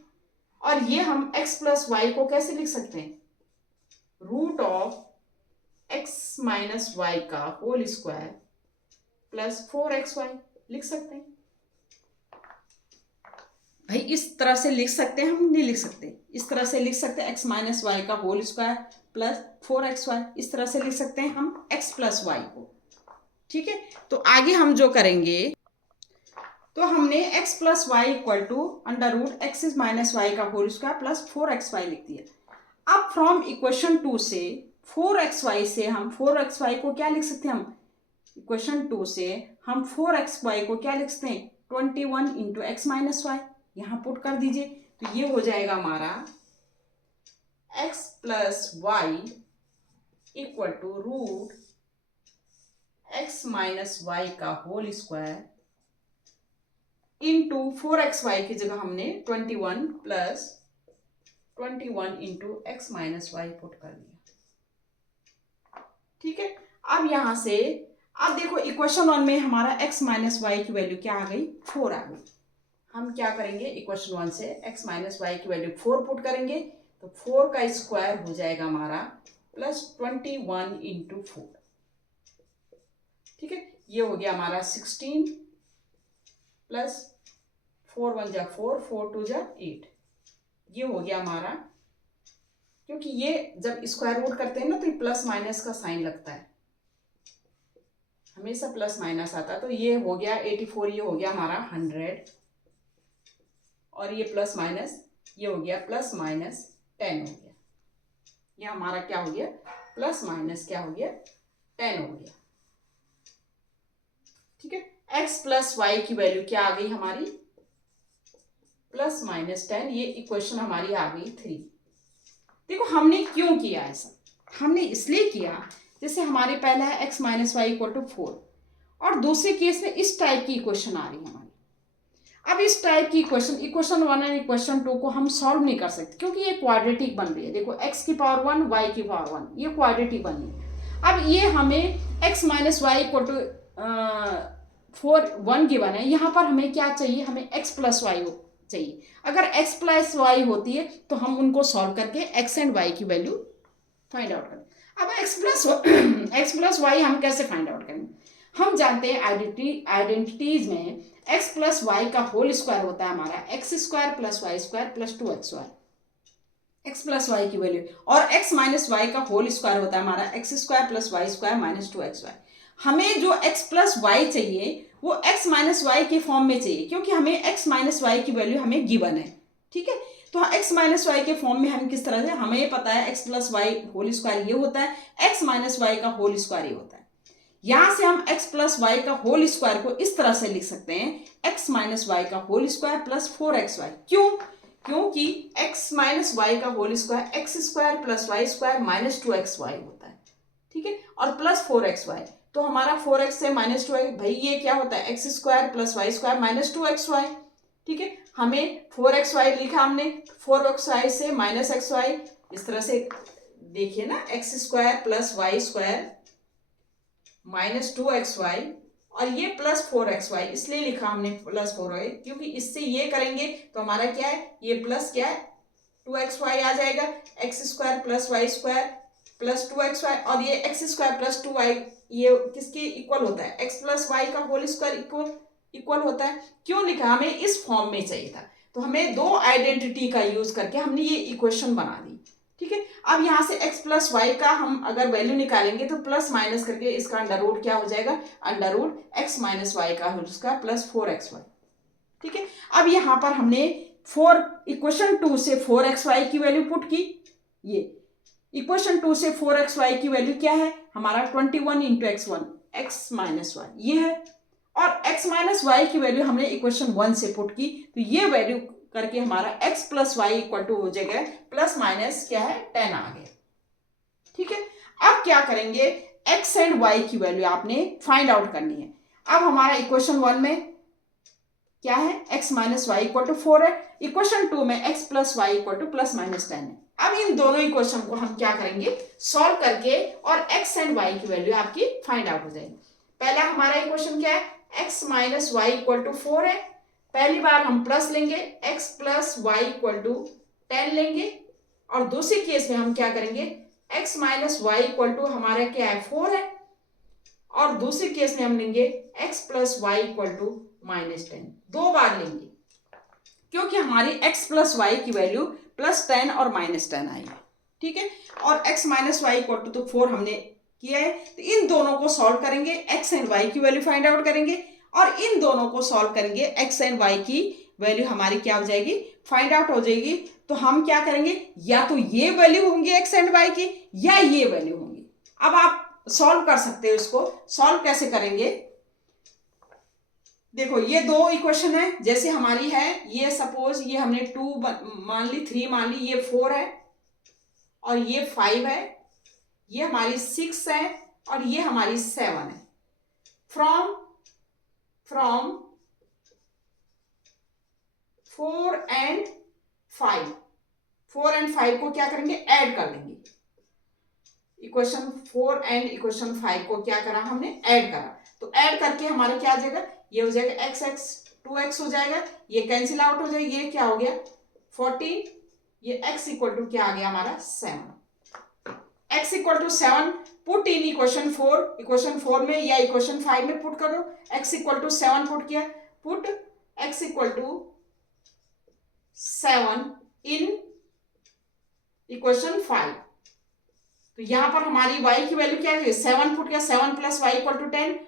और ये हम x प्लस वाई को कैसे लिख सकते हैं, root of x minus Y का होल स्क्वायर प्लस 4xy लिख सकते हैं। भाई इस तरह से लिख सकते हैं, हम नहीं लिख सकते, इस तरह से लिख सकते हैं x माइनस वाई का होल स्क्वायर प्लस 4xy, इस तरह से लिख सकते हैं हम x प्लस वाई को। ठीक है, तो आगे हम जो करेंगे, तो हमने x plus Y equal to under root x is minus Y का होल स्क्वायर प्लस 4xy लिख दिया। अब फ्रॉम इक्वेशन 2 से 4xy से हम 4xy को क्या लिख सकते हैं, हम इक्वेशन 2 से हम 4xy को क्या लिख सकते हैं, 21 इंटू एक्स माइनस वाई, यहाँ पुट कर दीजिए। तो ये हो जाएगा हमारा x plus Y equal to root x minus Y का होल स्क्वायर इंटू 4xy की जगह हमने 21 plus 21 into x minus y put कर दिया। ठीक है, अब यहां से अब देखो इक्वेशन 1 में हमारा x माइनस वाई की वैल्यू क्या आ गई, 4 आ गई। हम क्या करेंगे, इक्वेशन 1 से x माइनस वाई की वैल्यू 4 पुट करेंगे, तो 4 का स्क्वायर हो जाएगा हमारा प्लस 21 इंटू 4। ठीक है, ये हो गया हमारा 16 प्लस 4 1 जा 4, 4 2 जा 8, ये हो गया हमारा। क्योंकि ये जब स्क्वायर रूट करते हैं ना, तो ये प्लस माइनस का साइन लगता है, हमेशा प्लस माइनस आता है। तो ये हो गया 84, ये हो गया हमारा 100, और ये प्लस माइनस ये हो गया प्लस माइनस 10 हो गया। ये हमारा क्या हो गया, प्लस माइनस क्या हो गया, 10 हो गया। ठीक है, x प्लस वाई की वैल्यू क्या आ गई हमारी, प्लस माइनस 10, ये इक्वेशन हमारी आ गई 3। देखो हमने क्यों किया ऐसा, हमने इसलिए किया, जैसे हमारे पहला है x minus y equal to 4, और दूसरे केस में इस टाइप की इक्वेशन आ रही है हमारी। अब इस टाइप की इक्वेशन 1 एंड इक्वेशन 2 को हम सॉल्व नहीं कर सकते, क्योंकि ये क्वाड्रेटिक बन रही है। देखो x की पावर 1 y की पावर 1, ये क्वाड्रेटिक बन रही है। अब ये हमें x minus y equal to 1 given है, यहाँ पर हमें क्या चाहिए, हमें x प्लस वाई चाहिए। अगर x प्लस वाई होती है तो हम उनको सॉल्व करके x एंड y की वैल्यू फाइंड आउट करें। अब x प्लस वाई हम कैसे फाइंड आउट करेंगे, हम जानते हैं आइडेंटिटीज में x प्लस वाई का होल स्क्वायर होता है हमारा x square plus y square plus 2xy, x plus y की वैल्यू, और x माइनस वाई का होल स्क्वायर होता है हमारा x square plus y square minus 2xy। हमें जो x प्लस वाई चाहिए वो x माइनस वाई के फॉर्म में चाहिए, क्योंकि हमें x माइनस वाई की वैल्यू हमें गिवन है। ठीक है, तो x माइनस वाई के फॉर्म में हम किस तरह से, हमें पता है x plus y whole square ये होता है, x माइनस वाई का होल स्क्वायर ये होता है। यहां से हम x प्लस वाई का होल स्क्वायर को इस तरह से लिख सकते हैं, x माइनस वाई का होल स्क्वायर प्लस 4xy। क्यों, क्योंकि x माइनस वाई का whole square x square plus y square minus 2xy होता है। ठीक है, और प्लस 4xy, तो हमारा 4x से माइनस 2, भाई ये क्या होता है, x square plus y square minus 2xy। ठीक है, हमें 4xy लिखा हमने, 4xy से माइनस xy, इस तरह से देखिए ना, x square plus y square minus 2xy, और ये प्लस 4xy, इसलिए लिखा हमने प्लस 4y, क्योंकि इससे ये करेंगे तो हमारा क्या है, ये प्लस क्या है 2xy आ जाएगा, x square plus y square plus 2xy, और ये एक्स स्क्वायर प्लस 2y ये किसके इक्वल होता है, x प्लस वाई का होल स्क्वायर इक्वल होता है। क्यों लिखा, हमें इस फॉर्म में चाहिए था, तो हमें दो आइडेंटिटी का यूज करके हमने ये इक्वेशन बना दी। ठीक है, अब यहाँ से x प्लस वाई का हम अगर वैल्यू निकालेंगे तो प्लस माइनस करके इसका अंडर रूट क्या हो जाएगा, under root x minus Y का होल स्क्वायर प्लस 4xy। ठीक है, अब यहाँ पर हमने इक्वेशन 2 से 4xy की वैल्यू पुट की, ये इक्वेशन 2 से 4xy की वैल्यू क्या है हमारा 21 into x1 x minus Y ये है, और x माइनस वाई की वैल्यू हमने इक्वेशन 1 से पुट की, तो ये वैल्यू करके हमारा x plus Y equal to हो जाएगा प्लस माइनस क्या है 10 आ गया। ठीक है, अब क्या करेंगे, x एंड y की वैल्यू आपने फाइंड आउट करनी है। अब हमारा इक्वेशन 1 में क्या है, x minus y equal to 4 है, इक्वेशन 2 में x plus Y equal to plus minus 10 है। अब इन दोनों इक्वेशन को हम क्या करेंगे, सॉल्व करके, और x एंड y की वैल्यू आपकी फाइंड आउट हो जाएगी। पहला हमारा इक्वेशन क्या है, x minus y equal to 4 है, पहली बार हम प्लस लेंगे, x plus Y equal to 10 लेंगे, और दूसरे केस में हम क्या करेंगे, x minus y equal to हमारा क्या है 4 है, और दूसरे केस में हम लेंगे x plus Y equal to minus 10, दो बार लेंगे। क्योंकि हमारी x प्लस वाई की वैल्यू +10 और -10 आई है, ठीक है। और x minus y equal to 4 हमने किया है, तो इन दोनों को सॉल्व करेंगे, x एंड y की वैल्यू फाइंड आउट करेंगे और इन दोनों को सॉल्व करेंगे, x एंड y की वैल्यू हमारी क्या हो जाएगी, फाइंड आउट हो जाएगी। तो हम क्या करेंगे, या तो ये वैल्यू होंगी x एंड y की या ये वैल्यू होंगी। अब आप सॉल्व कर सकते हो, इसको सॉल्व कैसे करेंगे, देखो ये दो इक्वेशन है, जैसे हमारी है ये, सपोज ये हमने 2 मान ली, 3 मान ली, ये 4 है और ये 5 है, ये हमारी 6 है और ये हमारी 7 है। फ्रॉम 4 एंड 5 को क्या करेंगे, ऐड कर लेंगे। इक्वेशन 4 एंड इक्वेशन 5 को क्या करा हमने, ऐड करा। तो ऐड करके हमारा क्या आ जाएगा, ये हो जाएगा x 2x हो जाएगा, ये कैंसिल आउट हो जाएगा, ये क्या हो गया 14, ये x इक्वल टू क्या आ गया हमारा 7। x equal to 7 put in equation 4 में या इक्वेशन 5 में पुट करो। x इक्वल टू 7 पुट किया, put x equal to 7 in equation 5। तो यहां पर हमारी y की वैल्यू क्या है, 7 पुट किया, 7 plus Y equal to 10,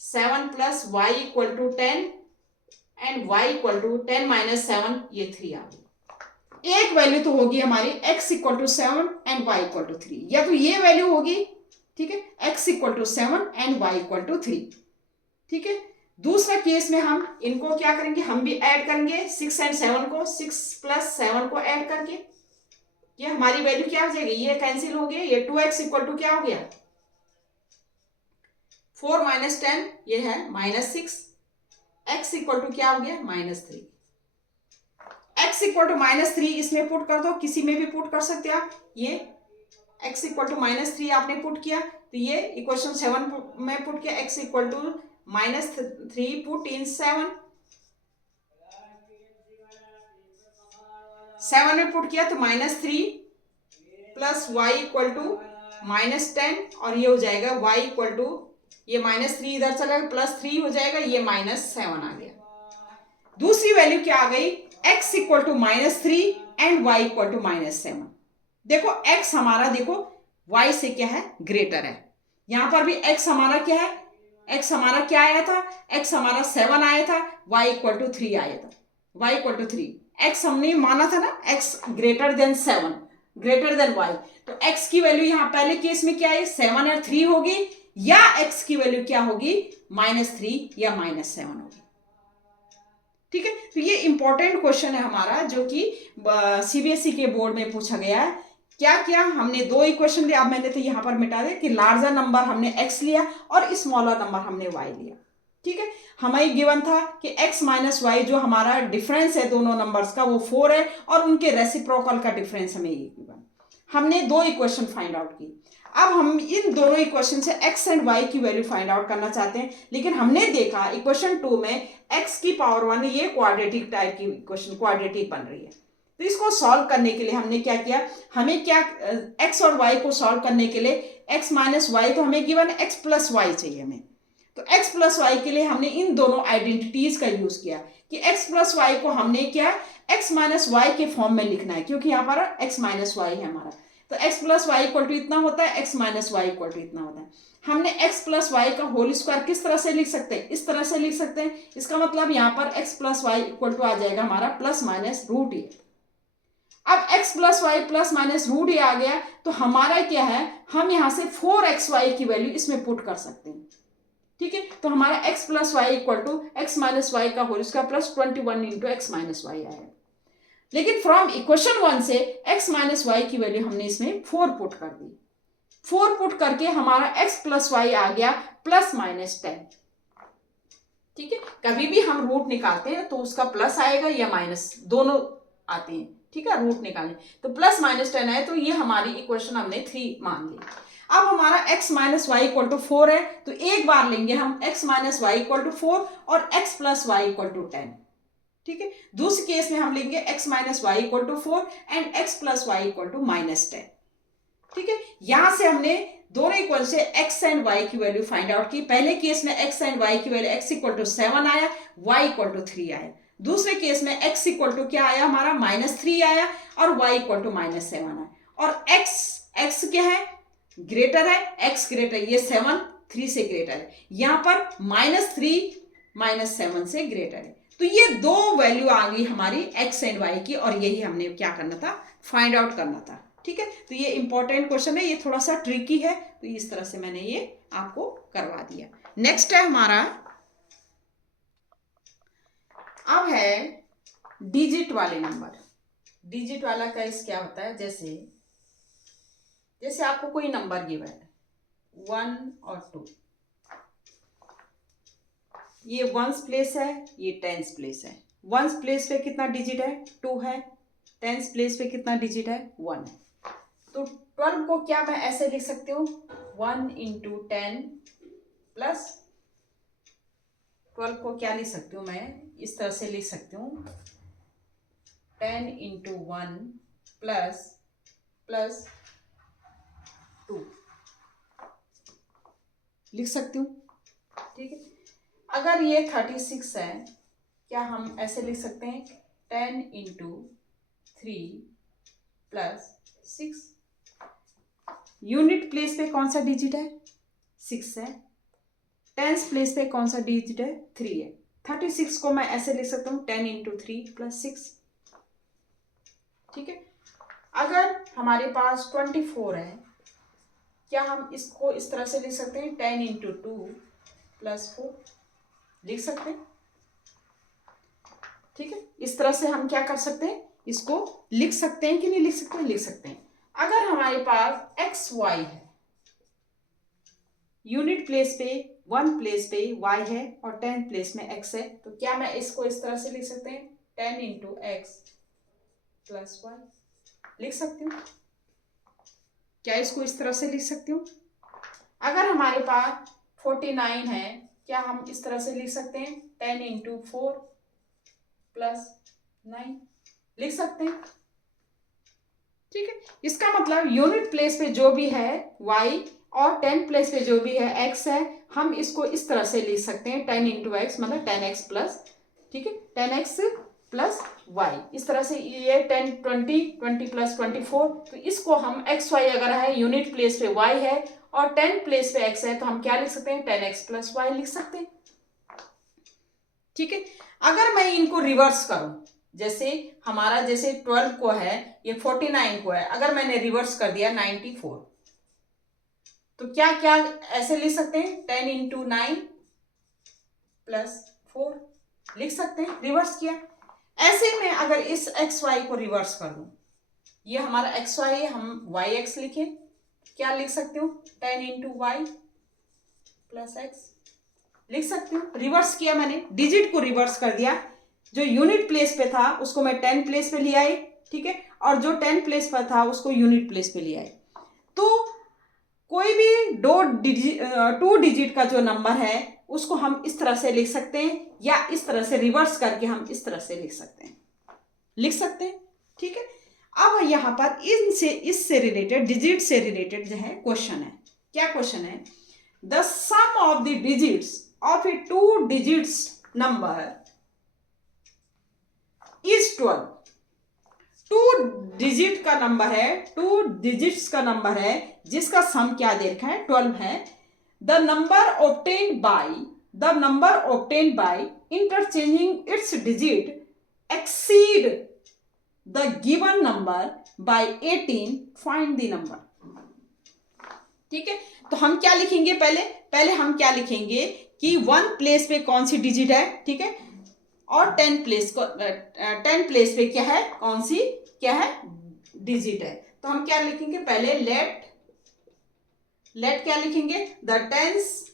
7 plus Y equal to 10 and y equal to 10 minus 7, ये 3 आ गई। एक वैल्यू तो होगी हमारी x equal to 7 and y equal to 3, या तो ये वैल्यू होगी, ठीक है, x equal to 7 and y equal to 3, ठीक है। दूसरा केस में हम इनको क्या करेंगे, हम भी ऐड करेंगे 6 एंड 7 को, 6 प्लस 7 को ऐड करके ये हमारी वैल्यू क्या हो जाएगी, ये कैंसिल हो गया, ये 2x इक्वल टू क्या हो गया 4 माइनस 10, ये है -6, x इक्वल टू क्या हो गया -3, x इक्वल टू -3 इसमें पुट कर दो, किसी में भी पुट कर सकते हैं आप। ये x इक्वल टू -3 आपने पुट किया, तो ये इक्वेशन 7 में पुट किया, x equal to -3 put in 7 में पुट किया, तो -3 प्लस y इक्वल टू -10 और ये हो जाएगा y इक्वल टू, ये -3 इधर चला गया, +3 हो जाएगा, ये -7 आ गया। दूसरी वैल्यू क्या आ गई, x equal to -3 and y equal to -7। देखो x हमारा, देखो y से क्या है, ग्रेटर है। यहां पर भी x हमारा क्या है, x हमारा क्या आया था, x हमारा 7 आया था, y इक्वल टू 3 आया था, y इक्वल टू 3, x हमने माना था ना x greater than 7, greater than y, तो x की वैल्यू यहां पहले केस में क्या है, 7 और 3 होगी, या x की वैल्यू क्या होगी, -3 या -7 होगी, ठीक है। तो ये इंपॉर्टेंट क्वेश्चन है हमारा, जो कि सीबीएसई के बोर्ड में पूछा गया है। क्या क्या हमने दो इक्वेशन लिया, अब मैंने तो यहां पर मिटा दिया कि लार्जर नंबर हमने x लिया और स्मॉलर नंबर हमने y लिया, ठीक है। हमें गिवन था कि x माइनस वाई जो हमारा डिफरेंस है दोनों नंबर्स का, वो 4 है और उनके रेसिप्रोकल का डिफरेंस हमें ये गिवन। हमने दो इक्वेशन फाइंड आउट की। अब हम इन दोनों इक्वेशन से x एंड y की वैल्यू फाइंड आउट करना चाहते हैं, लेकिन हमने देखा इक्वेशन 2 में x की पावर 1, ये क्वाड्रेटिक टाइप की इक्वेशन, क्वाड्रेटिक बन रही है। तो इसको सॉल्व करने के लिए हमने क्या किया, हमें क्या x और y को सॉल्व करने के लिए x माइनस वाई, तो हमें गिवन x प्लस वाई चाहिए हमें, तो x प्लस वाई के लिए हमने इन दोनों आइडेंटिटीज का यूज किया कि x प्लस वाई को हमने क्या x माइनस वाई के फॉर्म में लिखना है, क्योंकि यहाँ पर x माइनस वाई है हमारा, तो x plus Y equal to इतना होता है, x minus y equal to इतना होता है। हमने x प्लस वाई का होल स्क्वायर किस तरह से लिख सकते हैं, इस तरह से लिख सकते हैं। इसका मतलब यहाँ पर x plus Y equal to आ जाएगा हमारा प्लस माइनस रूट ए। अब x plus Y plus minus root A आ गया, तो हमारा क्या है, हम यहाँ से 4xy की वैल्यू इसमें पुट कर सकते हैं, ठीक है। तो हमारा x plus Y equal to x minus Y का whole square plus 21 into x minus Y आया। लेकिन फ्रॉम इक्वेशन 1 से x माइनस वाई की वैल्यू हमने इसमें 4 पुट कर दी। 4 पुट करके हमारा x प्लस वाई आ गया प्लस माइनस 10, ठीक है। कभी भी हम रूट निकालते हैं तो उसका प्लस आएगा या माइनस, दोनों आते हैं, ठीक है, रूट निकालने। तो प्लस माइनस 10 है, तो ये हमारी इक्वेशन हमने 3 मान ली। अब हमारा x minus y equal to 4 है, तो एक बार लेंगे हम x minus y equal to 4 और x plus Y equal to 10, ठीक है। दूसरे केस में हम लेंगे x minus y equal to 4 and x plus Y equal to -10, ठीक है। यहां से हमने दोनों इक्वल से x एंड y की वैल्यू फाइंड आउट की। पहले केस में x एंड y की वैल्यू x इक्वल टू 7 आया, y इक्वल टू 3 आया। दूसरे केस में x इक्वल टू क्या आया हमारा -3 आया और y इक्वल टू -7 आया, और x क्या है, ग्रेटर है, x ग्रेटर, ये 7 3 से ग्रेटर है, यहां पर -3 -7 से ग्रेटर है। तो ये दो वैल्यू आ गई हमारी x एंड y की, और यही हमने क्या करना था, फाइंड आउट करना था। ठीक है, तो ये इंपॉर्टेंट क्वेश्चन है, ये थोड़ा सा ट्रिकी है, तो इस तरह से मैंने ये आपको करवा दिया। नेक्स्ट है हमारा, अब है डिजिट वाले नंबर। डिजिट वाला केस क्या होता है, जैसे आपको कोई नंबर गिवन है 1 और 2, ये वंस प्लेस है, ये टेंस प्लेस है। वंस प्लेस पे कितना डिजिट है, 2 है, टेंस प्लेस पे कितना डिजिट है, 1 है। तो 12 को क्या मैं ऐसे लिख सकती हूँ, 1 इंटू 10 प्लस 12 को क्या लिख सकती हूँ मैं, इस तरह से लिख सकती हूँ 10 इंटू 1 प्लस 2 लिख सकती हूँ। ठीक है, अगर ये 36 है, क्या हम ऐसे लिख सकते हैं 10 इंटू 3 प्लस 6। यूनिट प्लेस पे कौन सा डिजिट है, 6 है, टेंस प्लेस पे कौन सा डिजिट है, 3 है। 36 को मैं ऐसे लिख सकता हूँ 10 इंटू 3 प्लस 6। ठीक है, अगर हमारे पास 24 है, क्या हम इसको इस तरह से लिख सकते हैं 10 इंटू 2 प्लस 4 लिख सकते हैं। ठीक है, इस तरह से हम क्या कर सकते हैं, इसको लिख सकते हैं कि नहीं लिख सकते हैं, लिख सकते हैं। अगर हमारे पास एक्स वाई है, यूनिट प्लेस पे 1 प्लेस पे y है और 10 प्लेस में x है, तो क्या मैं इसको इस तरह से लिख सकते हैं 10 इंटू एक्स प्लस वाई लिख सकती हूँ। क्या इसको इस तरह से लिख सकती हूँ। अगर हमारे पास 49 है, क्या हम इस तरह से लिख सकते हैं 10 इंटू 4 प्लस 9 लिख सकते हैं। ठीक है, इसका मतलब यूनिट प्लेस पे जो भी है y और 10 प्लेस पे जो भी है x है, हम इसको इस तरह से लिख सकते हैं 10 इंटू एक्स मतलब 10x प्लस, ठीक है 10x प्लस वाई, इस तरह से ये 10 20 प्लस 24, तो इसको हम एक्स वाई अगर है यूनिट प्लेस पे y है और 10 प्लेस पे x है, तो हम क्या लिख सकते हैं 10x प्लस वाई लिख सकते हैं। ठीक है, अगर मैं इनको रिवर्स करूं, जैसे हमारा जैसे 12 को है, ये 49 को है, अगर मैंने रिवर्स कर दिया 94, तो क्या क्या ऐसे लिख सकते हैं 10 इंटू 9 प्लस 4 लिख सकते हैं, रिवर्स किया। ऐसे में अगर इस एक्स वाई को रिवर्स कर दूं, ये हमारा एक्स वाई है, हम वाई एक्स लिखे, क्या लिख सकती हूँ 10 इंटू वाई प्लस एक्स लिख सकती हूँ। रिवर्स किया मैंने, डिजिट को रिवर्स कर दिया, जो यूनिट प्लेस पे था उसको मैं 10 प्लेस पे ले आई, ठीक है, और जो 10 प्लेस पर था उसको यूनिट प्लेस पे ले आई। तो कोई भी 2 डिजिट का जो नंबर है उसको हम इस तरह से लिख सकते हैं, या इस तरह से रिवर्स करके हम इस तरह से लिख सकते हैं। ठीक है, अब यहां पर इससे रिलेटेड, डिजिट से रिलेटेड जो है क्वेश्चन है। क्या क्वेश्चन है, the sum of the digits of a 2 digits number is 12। 2 digit का नंबर है, 2 डिजिट्स का नंबर है जिसका सम क्या दे रखा है 12 है। The number obtained by interchanging it's digit exceed the given number by 18, find the number. ठीक है, तो हम क्या लिखेंगे, पहले हम क्या लिखेंगे कि 1 प्लेस पे कौन सी डिजिट है, ठीक है, और 10 प्लेस पे क्या है, कौन सी क्या है डिजिट है। तो हम क्या लिखेंगे, पहले लेट क्या लिखेंगे, the tens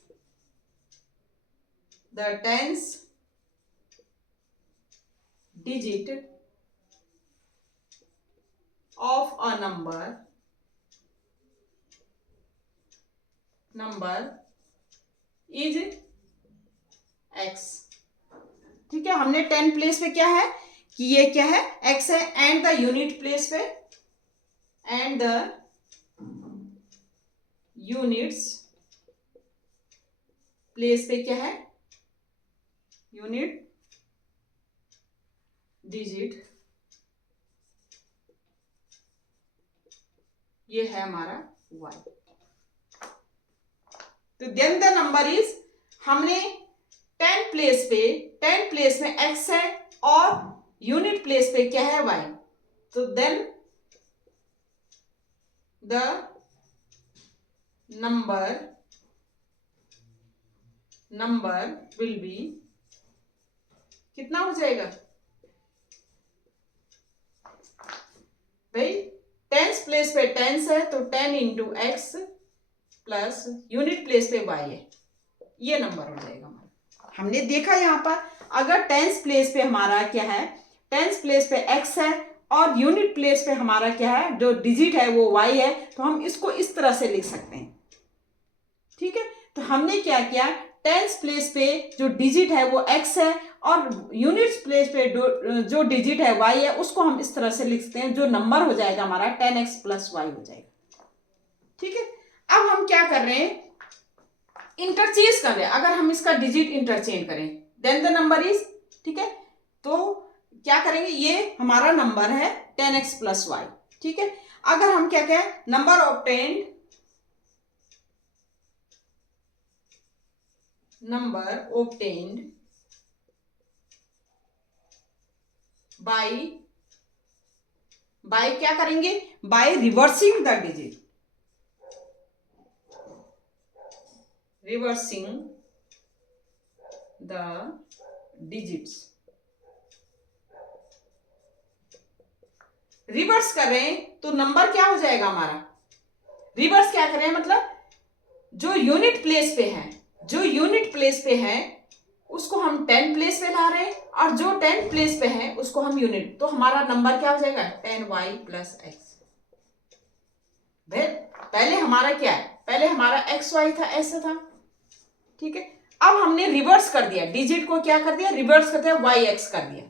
digit of a number is x. ठीक है, हमने 10 प्लेस पे क्या है कि ये क्या है x है, एंड द यूनिट प्लेस पे, एंड द यूनिट्स प्लेस पे क्या है यूनिट डिजिट, ये है हमारा y। तो देन द नंबर इज, हमने 10 प्लेस में x है और यूनिट प्लेस पे क्या है y। तो then the number will be, कितना हो जाएगा भाई, 10 प्लेस पे 10 है तो 10 into x plus unit place पे y है, ये नंबर हो जाएगा हमारा। हमने देखा यहाँ पर अगर 10 प्लेस पे हमारा क्या है, 10 प्लेस पे x है और यूनिट प्लेस पे हमारा क्या है, जो डिजिट है वो y है, तो हम इसको इस तरह से लिख सकते हैं। ठीक है, तो हमने क्या किया, 10 प्लेस पे जो डिजिट है वो x है और यूनिट्स प्लेस पे जो डिजिट है y है, उसको हम इस तरह से लिख सकते हैं, जो नंबर हो जाएगा हमारा 10x प्लस y हो जाएगा। ठीक है, अब हम क्या कर रहे हैं, इंटरचेंज कर रहे हैं। अगर हम इसका डिजिट इंटरचेंज करें देन द नंबर इज, ठीक है, तो क्या करेंगे, ये हमारा नंबर है 10x प्लस y। ठीक है, अगर हम क्या कहें, नंबर ऑब्टेन्ड बाय क्या करेंगे, by reversing the digit, reverse कर रहे हैं तो नंबर क्या हो जाएगा हमारा, रिवर्स क्या कर रहे हैं मतलब जो यूनिट प्लेस पे है उसको हम 10 प्लेस पे ला रहे हैं और जो 10 प्लेस पे है उसको हम यूनिट, तो हमारा नंबर क्या हो जाएगा 10y प्लस एक्स। पहले हमारा क्या है, पहले हमारा xy था, ऐसा था। ठीक है, अब हमने रिवर्स कर दिया, डिजिट को क्या कर दिया, रिवर्स कर दिया, yx कर दिया।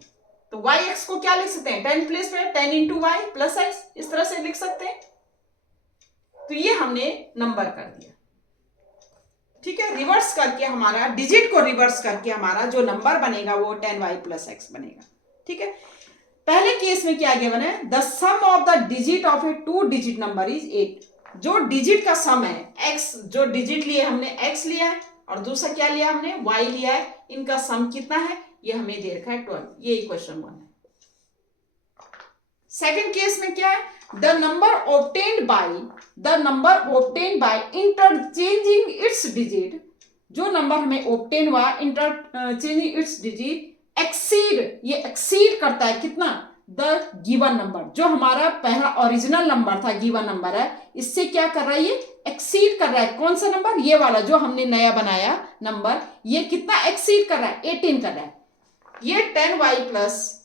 तो yx को क्या लिख सकते हैं, 10 प्लेस पे 10 इंटू वाई प्लस एक्स, इस तरह से लिख सकते हैं। तो ये हमने नंबर कर दिया। ठीक है, रिवर्स करके हमारा डिजिट को रिवर्स करके हमारा जो नंबर बनेगा वो 10y प्लस एक्स बनेगा। ठीक है, पहले केस में क्या गिवन है, the sum of the digit of a 2 digit number is 8। जो डिजिट का सम है x, जो डिजिट लिए हमने x लिया है और दूसरा क्या लिया हमने y लिया है, इनका सम कितना है ये हमें दे रखा है 12। ये क्वेश्चन 1 है। सेकंड केस में क्या है, the number obtained by interchanging it's digit, जो नंबर हमें ऑब्टेन हुआ इंटरचेंजिंग इट्स डिजिट एक्सीड, ये एक्सीड करता है कितना, द गिवन नंबर, जो हमारा पहला ओरिजिनल नंबर था, गिवन नंबर है, इससे क्या कर रहा है, ये एक्सीड कर रहा है। कौन सा नंबर, ये वाला जो हमने नया बनाया नंबर, ये कितना एक्सीड कर रहा है, 18 कर रहा है। ये 10y प्लस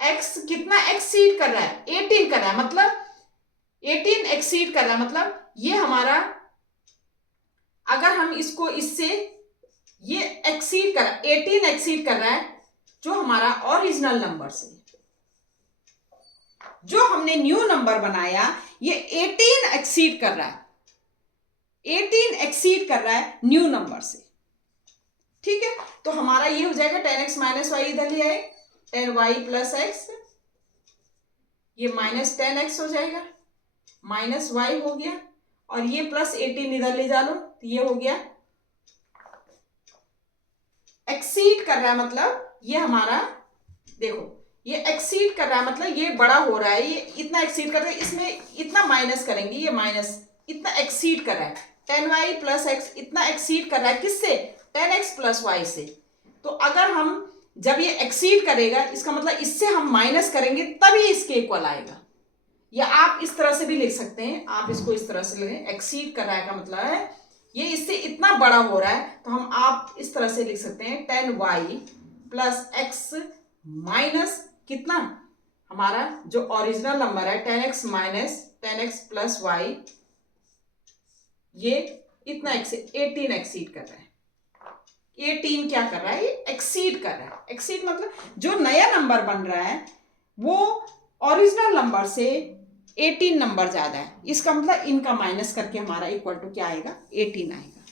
x कितना एक्सीड कर रहा है, 18 कर रहा है, मतलब 18 एक्सीड कर रहा है, मतलब ये हमारा, अगर हम इसको इससे, ये एक्सीड कर 18 एक्सीड कर रहा है जो हमारा ओरिजिनल नंबर से, जो हमने न्यू नंबर बनाया ये 18 एक्सीड कर रहा है, 18 एक्सीड कर रहा है न्यू नंबर से। ठीक है, तो हमारा ये हो जाएगा 10x माइनस वाई, इधर ले आए 10y प्लस एक्स, ये माइनस 10x हो जाएगा, माइनस y हो गया, और ये प्लस 18 इधर ले जा लो, तो ये हो गया, एक्सीड कर रहा है मतलब ये हमारा, देखो ये एक्सीड कर रहा है मतलब ये बड़ा हो रहा है, ये इतना एक्सीड कर रहा है, इसमें इतना माइनस करेंगे, ये माइनस इतना एक्सीड कर रहा है, 10y प्लस एक्स इतना एक्सीड कर रहा है किससे, 10x प्लस वाई से। तो अगर हम जब ये एक्सीड करेगा इसका मतलब इससे हम माइनस करेंगे तभी इसके इक्वल आएगा, या आप इस तरह से भी लिख सकते हैं, आप इसको इस तरह से लिखें, एक्सीड कर रहा है का मतलब है ये इससे इतना बड़ा हो रहा है, तो हम आप इस तरह से लिख सकते हैं 10y प्लस एक्स माइनस कितना, हमारा जो ओरिजिनल नंबर है 10x minus 10x plus Y, ये इतना 18 एक्सीड कर रहा है, 18 क्या कर रहा है, ये एक्सीड कर रहा है। एक्सीड मतलब जो नया नंबर बन रहा है वो ओरिजिनल नंबर से 18 नंबर ज्यादा है, इसका मतलब इनका माइनस करके हमारा इक्वल टू क्या आएगा, 18 आएगा।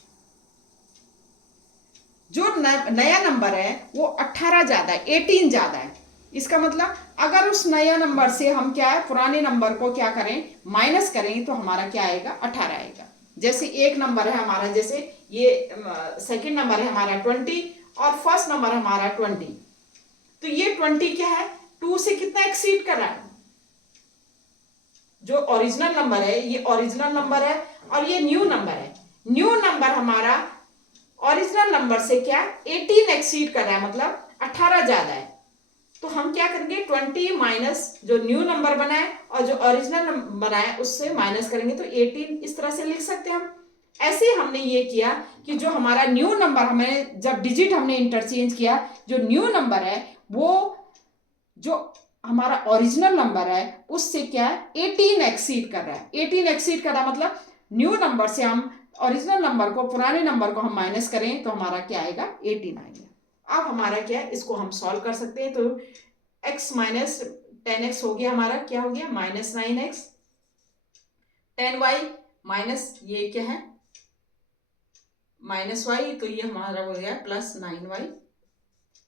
जो नया नंबर है वो 18 ज़्यादा है, 18 ज़्यादा है। इसका मतलब अगर उस नया नंबर से हम क्या है, पुराने नंबर को क्या करें, माइनस करें, तो हमारा क्या आएगा, 18 आएगा। जैसे एक नंबर है हमारा, जैसे ये सेकंड नंबर है हमारा 20 और फर्स्ट नंबर है हमारा 20, तो ये 20 क्या है, 2 से कितना एक्सीड कर रहा है। जो ओरिजिनल नंबर है ये ओरिजिनल नंबर है और ये न्यू नंबर है। न्यू नंबर हमारा ओरिजिनल नंबर से क्या 18 एक्सीड कर रहा है, मतलब 18 ज्यादा है। तो हम क्या करेंगे, 20 माइनस जो न्यू नंबर बना है और जो ओरिजिनल बना है उससे माइनस करेंगे, तो 18 इस तरह से लिख सकते हैं हम। ऐसे हमने ये किया कि जो हमारा न्यू नंबर, हमें जब डिजिट हमने इंटरचेंज किया, जो न्यू नंबर है वो जो हमारा ओरिजिनल नंबर है उससे क्या है, 18 एक्सीड कर रहा है। 18 एक्सीड कर रहा है मतलब न्यू नंबर से हम ओरिजिनल नंबर को, पुराने नंबर को हम माइनस करें तो हमारा क्या आएगा, 18 आएगा। अब हमारा क्या है, इसको हम सॉल्व कर सकते हैं। तो x माइनस 10x हो गया हमारा, क्या हो गया, माइनस 9x। 10y माइनस ये क्या है, माइनस y, तो ये हमारा हो गया प्लस 9y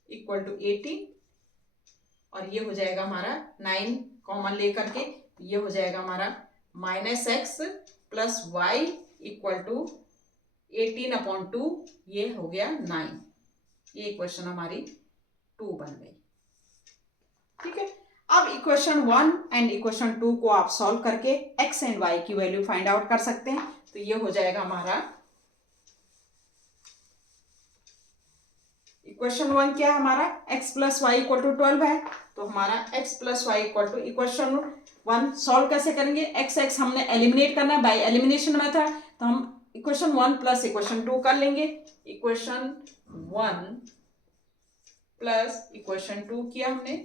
इक्वल टू 18। और ये हो जाएगा हमारा 9 कॉमन लेकर के, ये हो जाएगा हमारा minus x plus Y equal to 18/2, ये हो गया 9। ये इक्वेशन हमारी 2 बन गई। ठीक है, अब इक्वेशन 1 एंड इक्वेशन 2 को आप सॉल्व करके एक्स एंड वाई की वैल्यू फाइंड आउट कर सकते हैं। तो ये हो जाएगा हमारा इक्वेशन 1 क्या है हमारा, x plus Y equal to 12 है। तो हमारा x plus Y equal to equation 1 solve कैसे करेंगे, x हमने एलिमिनेट करना है बाय एलिमिनेशन मेथड, तो हम इक्वेशन 1 प्लस इक्वेशन 2 कर लेंगे। इक्वेशन 1 प्लस इक्वेशन 2 किया हमने,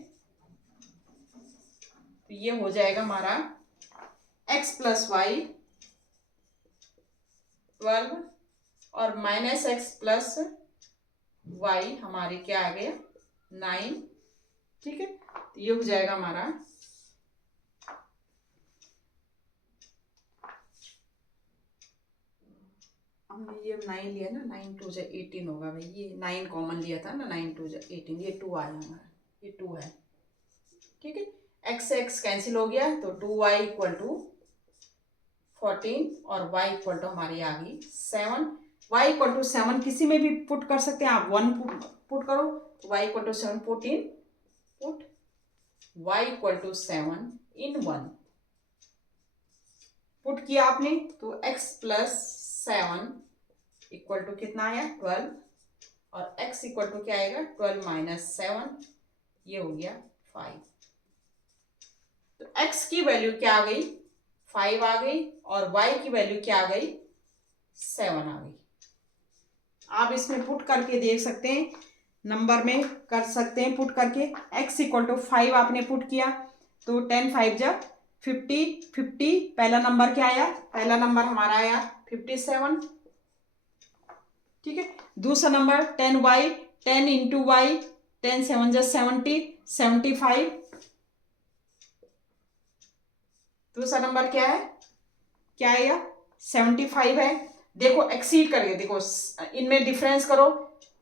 तो ये हो जाएगा हमारा x प्लस वाई 12 और माइनस एक्स प्लस y हमारे क्या आ गया 9। ठीक है, तो ये हो जाएगा हमारा हमने ये 9 लिया ना, 9 2 जा 18 होगा भाई, ये 9 कॉमन लिया था ना, 9 2 जा 18, ये 2 आया हमारा, ये 2 है। ठीक है, x से x कैंसिल हो गया, तो 2y इक्वल टू 14 और y इक्वल टू हमारी आ गई 7। y इक्वल टू 7 किसी में भी पुट कर सकते हैं आप, 1 पुट करो तो y equal to 7, 14 put y equal to 7 in 1 put किया आपने, तो x प्लस 7 इक्वल टू कितना आया 12 और x इक्वल टू क्या आएगा 12 माइनस 7, ये हो गया 5। तो x की वैल्यू क्या आ गई 5 आ गई और y की वैल्यू क्या आ गई 7 आ गई। आप इसमें पुट करके देख सकते हैं, नंबर में कर सकते हैं पुट करके। x इक्वल टू 5 आपने पुट किया तो 10 5 जब 50 50, पहला नंबर क्या आया, पहला नंबर हमारा आया 57। ठीक है, दूसरा नंबर 10y, 10 इंटू वाई, 10 7 जा 70, 75। दूसरा नंबर क्या है, क्या आएगा 75 है। देखो एक्सीड करके देखो, इनमें डिफरेंस करो,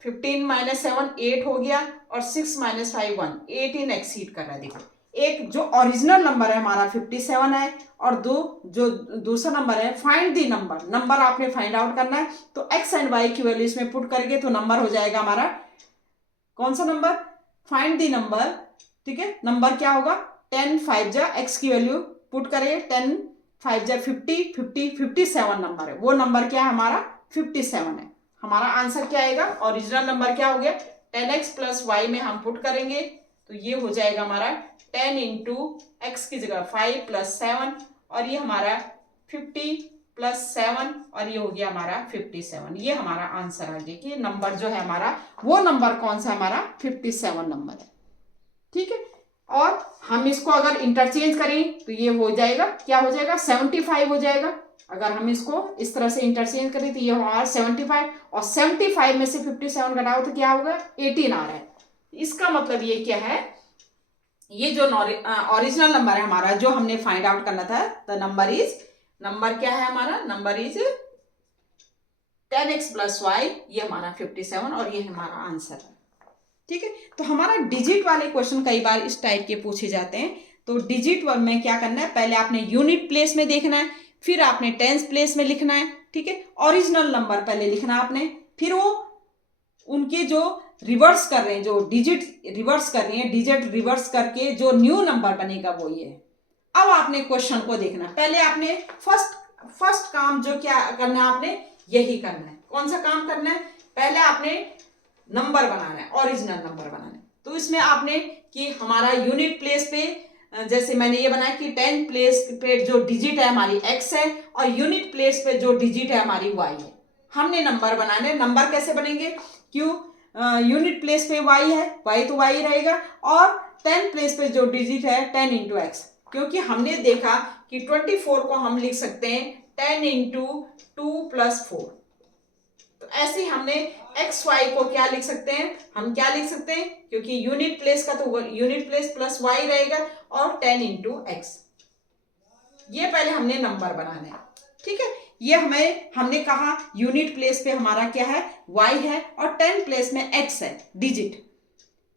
15 माइनस 7 8 हो गया और 6 माइनस 5 1, 18 एक्सीड कर रहा है। देखो एक जो ओरिजिनल नंबर है हमारा 57 है और दो जो दूसरा नंबर है, फाइंड दी नंबर, नंबर आपने फाइंड आउट करना है। तो एक्स एंड वाई की वैल्यू इसमें पुट करके तो नंबर हो जाएगा हमारा कौन सा नंबर, फाइंड दी नंबर। ठीक है, नंबर क्या होगा 10 5 जा एक्स की वैल्यू पुट करेंगे, 10 5 जा 50 50 57 नंबर है, वो नंबर क्या है हमारा 57 है। हमारा आंसर क्या आएगा, ओरिजिनल नंबर क्या हो गया 10x प्लस वाई में हम पुट करेंगे तो ये हो जाएगा हमारा 10 इंटू एक्स की जगह 5 प्लस 7 और ये हमारा 50 प्लस 7 और ये हो गया हमारा 57। ये हमारा आंसर आ गया कि नंबर जो है हमारा वो नंबर कौन सा हमारा 57 नंबर है। ठीक है, और हम इसको अगर इंटरचेंज करें तो ये हो जाएगा, क्या हो जाएगा 75 हो जाएगा। अगर हम इसको इस तरह से इंटरचेंज करें तो ये हमारा 75 और 75 में से 57 घटाओ तो क्या होगा 18 आ रहा है। इसका मतलब ये क्या है, ये जो ओरिजिनल नंबर है हमारा जो हमने फाइंड आउट करना था, द नंबर इज, नंबर क्या है हमारा, number is 10x plus Y, ये हमारा 57 और ये हमारा आंसर है। ठीक है, तो हमारा डिजिट वाले क्वेश्चन कई बार इस टाइप के पूछे जाते हैं। तो डिजिट वन में क्या करना है, पहले आपने यूनिट प्लेस में देखना है, फिर आपने टेंस प्लेस में लिखना है। ठीक है, ओरिजिनल नंबर पहले लिखना है आपने, फिर वो उनके जो रिवर्स कर रहे हैं, जो डिजिट रिवर्स कर रही है, डिजिट रिवर्स करके जो न्यू नंबर बनेगा वो ये है। अब आपने क्वेश्चन को देखना, पहले आपने फर्स्ट काम जो क्या करना है, आपने यही करना है। कौन सा काम करना है, पहले आपने नंबर बनाना है, ओरिजिनल नंबर बनाना है। तो इसमें आपने कि हमारा यूनिट प्लेस पे, जैसे मैंने ये बनाया कि 10 प्लेस पे जो डिजिट है हमारी x है और यूनिट प्लेस पे जो डिजिट है हमारी y है। हमने नंबर बनाने, नंबर कैसे बनेंगे, क्यों यूनिट प्लेस पे y है, y तो y रहेगा, और 10 प्लेस पे जो डिजिट है 10 इंटू एक्स, क्योंकि हमने देखा कि 24 को हम लिख सकते हैं 10 इंटू 2 प्लस 4। तो ऐसे हमने एक्स वाई को क्या लिख सकते हैं, हम क्या लिख सकते हैं, क्योंकि यूनिट प्लेस का तो यूनिट प्लेस प्लस वाई रहेगा और 10 इंटू एक्स। ये पहले हमने नंबर बनाना है। ठीक है, ये हमने कहा यूनिट प्लेस पे हमारा क्या है, y है, और 10 प्लेस में x है, डिजिट।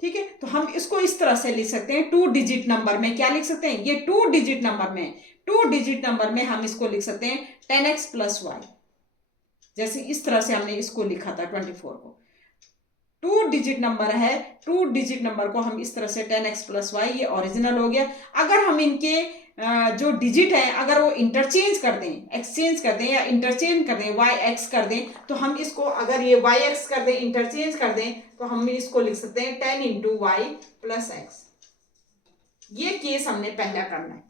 ठीक है, तो हम इसको इस तरह से लिख सकते हैं, 2 डिजिट नंबर में क्या लिख सकते हैं, ये 2 डिजिट नंबर में, 2 डिजिट नंबर में हम इसको लिख सकते हैं 10x प्लस वाई। जैसे इस तरह से हमने इसको लिखा था 24 को, 2 डिजिट नंबर है, 2 डिजिट नंबर को हम इस तरह से 10x प्लस वाई, ये ओरिजिनल हो गया। अगर हम इनके जो डिजिट है अगर वो इंटरचेंज कर दें, एक्सचेंज कर दें या इंटरचेंज कर दें, वाई एक्स कर दें, तो हम इसको अगर ये वाई एक्स कर दें, इंटरचेंज कर दें, तो हम इसको लिख सकते हैं 10 इंटू वाई प्लस एक्स। ये केस हमने पहला करना है।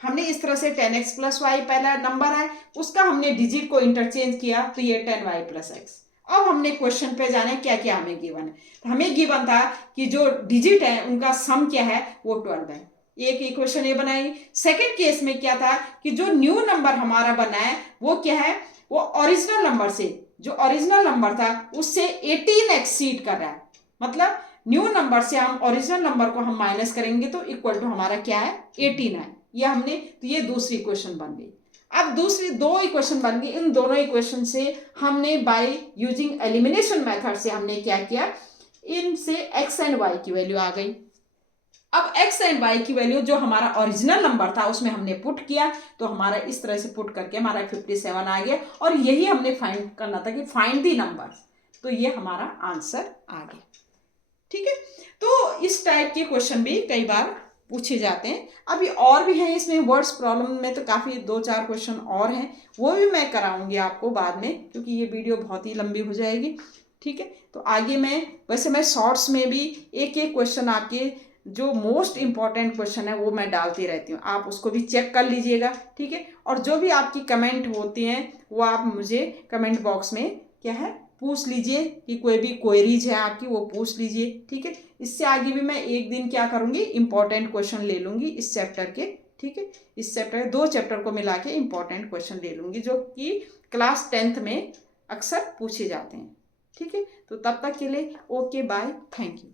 हमने इस तरह से 10x प्लस वाई पहला नंबर है, उसका हमने डिजिट को इंटरचेंज किया, तो ये 10y प्लस एक्स। अब हमने क्वेश्चन पे जाना है क्या क्या हमें गिवन है। तो हमें गिवन था कि जो डिजिट है उनका सम क्या है, वो 12 है। एक इक्वेशन ये बनाई। सेकंड केस में क्या था कि जो न्यू नंबर हमारा बना है वो क्या है, वो ओरिजिनल नंबर से, जो ओरिजिनल नंबर था उससे 18 एक्सीड कर रहा है। मतलब न्यू नंबर से हम ओरिजिनल नंबर को हम माइनस करेंगे तो इक्वल टू हमारा क्या है, 18 है। ये हमने, तो ये दूसरी इक्वेशन बन गई। अब दूसरी 2 इक्वेशन बन गई। इन दोनों इक्वेशन से हमने बाय यूजिंग एलिमिनेशन मेथड से हमने क्या किया, इनसे x एंड y की वैल्यू आ गई। अब x एंड y की वैल्यू जो हमारा ओरिजिनल नंबर था उसमें हमने पुट किया, तो हमारा इस तरह से पुट करके हमारा 57 आ गया। और यही हमने फाइंड करना था कि फाइंड दी नंबर, तो ये हमारा आंसर आ गया। ठीक है, तो इस टाइप के क्वेश्चन भी कई बार पूछे जाते हैं। अभी और भी हैं इसमें, वर्ड्स प्रॉब्लम में तो काफ़ी 2-4 क्वेश्चन और हैं, वो भी मैं कराऊंगी आपको बाद में, क्योंकि ये वीडियो बहुत ही लंबी हो जाएगी। ठीक है, तो आगे वैसे मैं शॉर्ट्स में भी एक एक क्वेश्चन आपके जो मोस्ट इम्पॉर्टेंट क्वेश्चन है वो मैं डालती रहती हूँ, आप उसको भी चेक कर लीजिएगा। ठीक है, और जो भी आपकी कमेंट होती हैं वो आप मुझे कमेंट बॉक्स में क्या है पूछ लीजिए, कि कोई भी क्वेरीज है आपकी वो पूछ लीजिए। ठीक है, इससे आगे भी मैं एक दिन क्या करूँगी, इंपॉर्टेंट क्वेश्चन ले लूँगी इस चैप्टर के। ठीक है, इस चैप्टर 2 चैप्टर को मिला के इंपॉर्टेंट क्वेश्चन ले लूँगी जो कि क्लास 10th में अक्सर पूछे जाते हैं। ठीक है, तो तब तक के लिए ओके बाय, थैंक यू।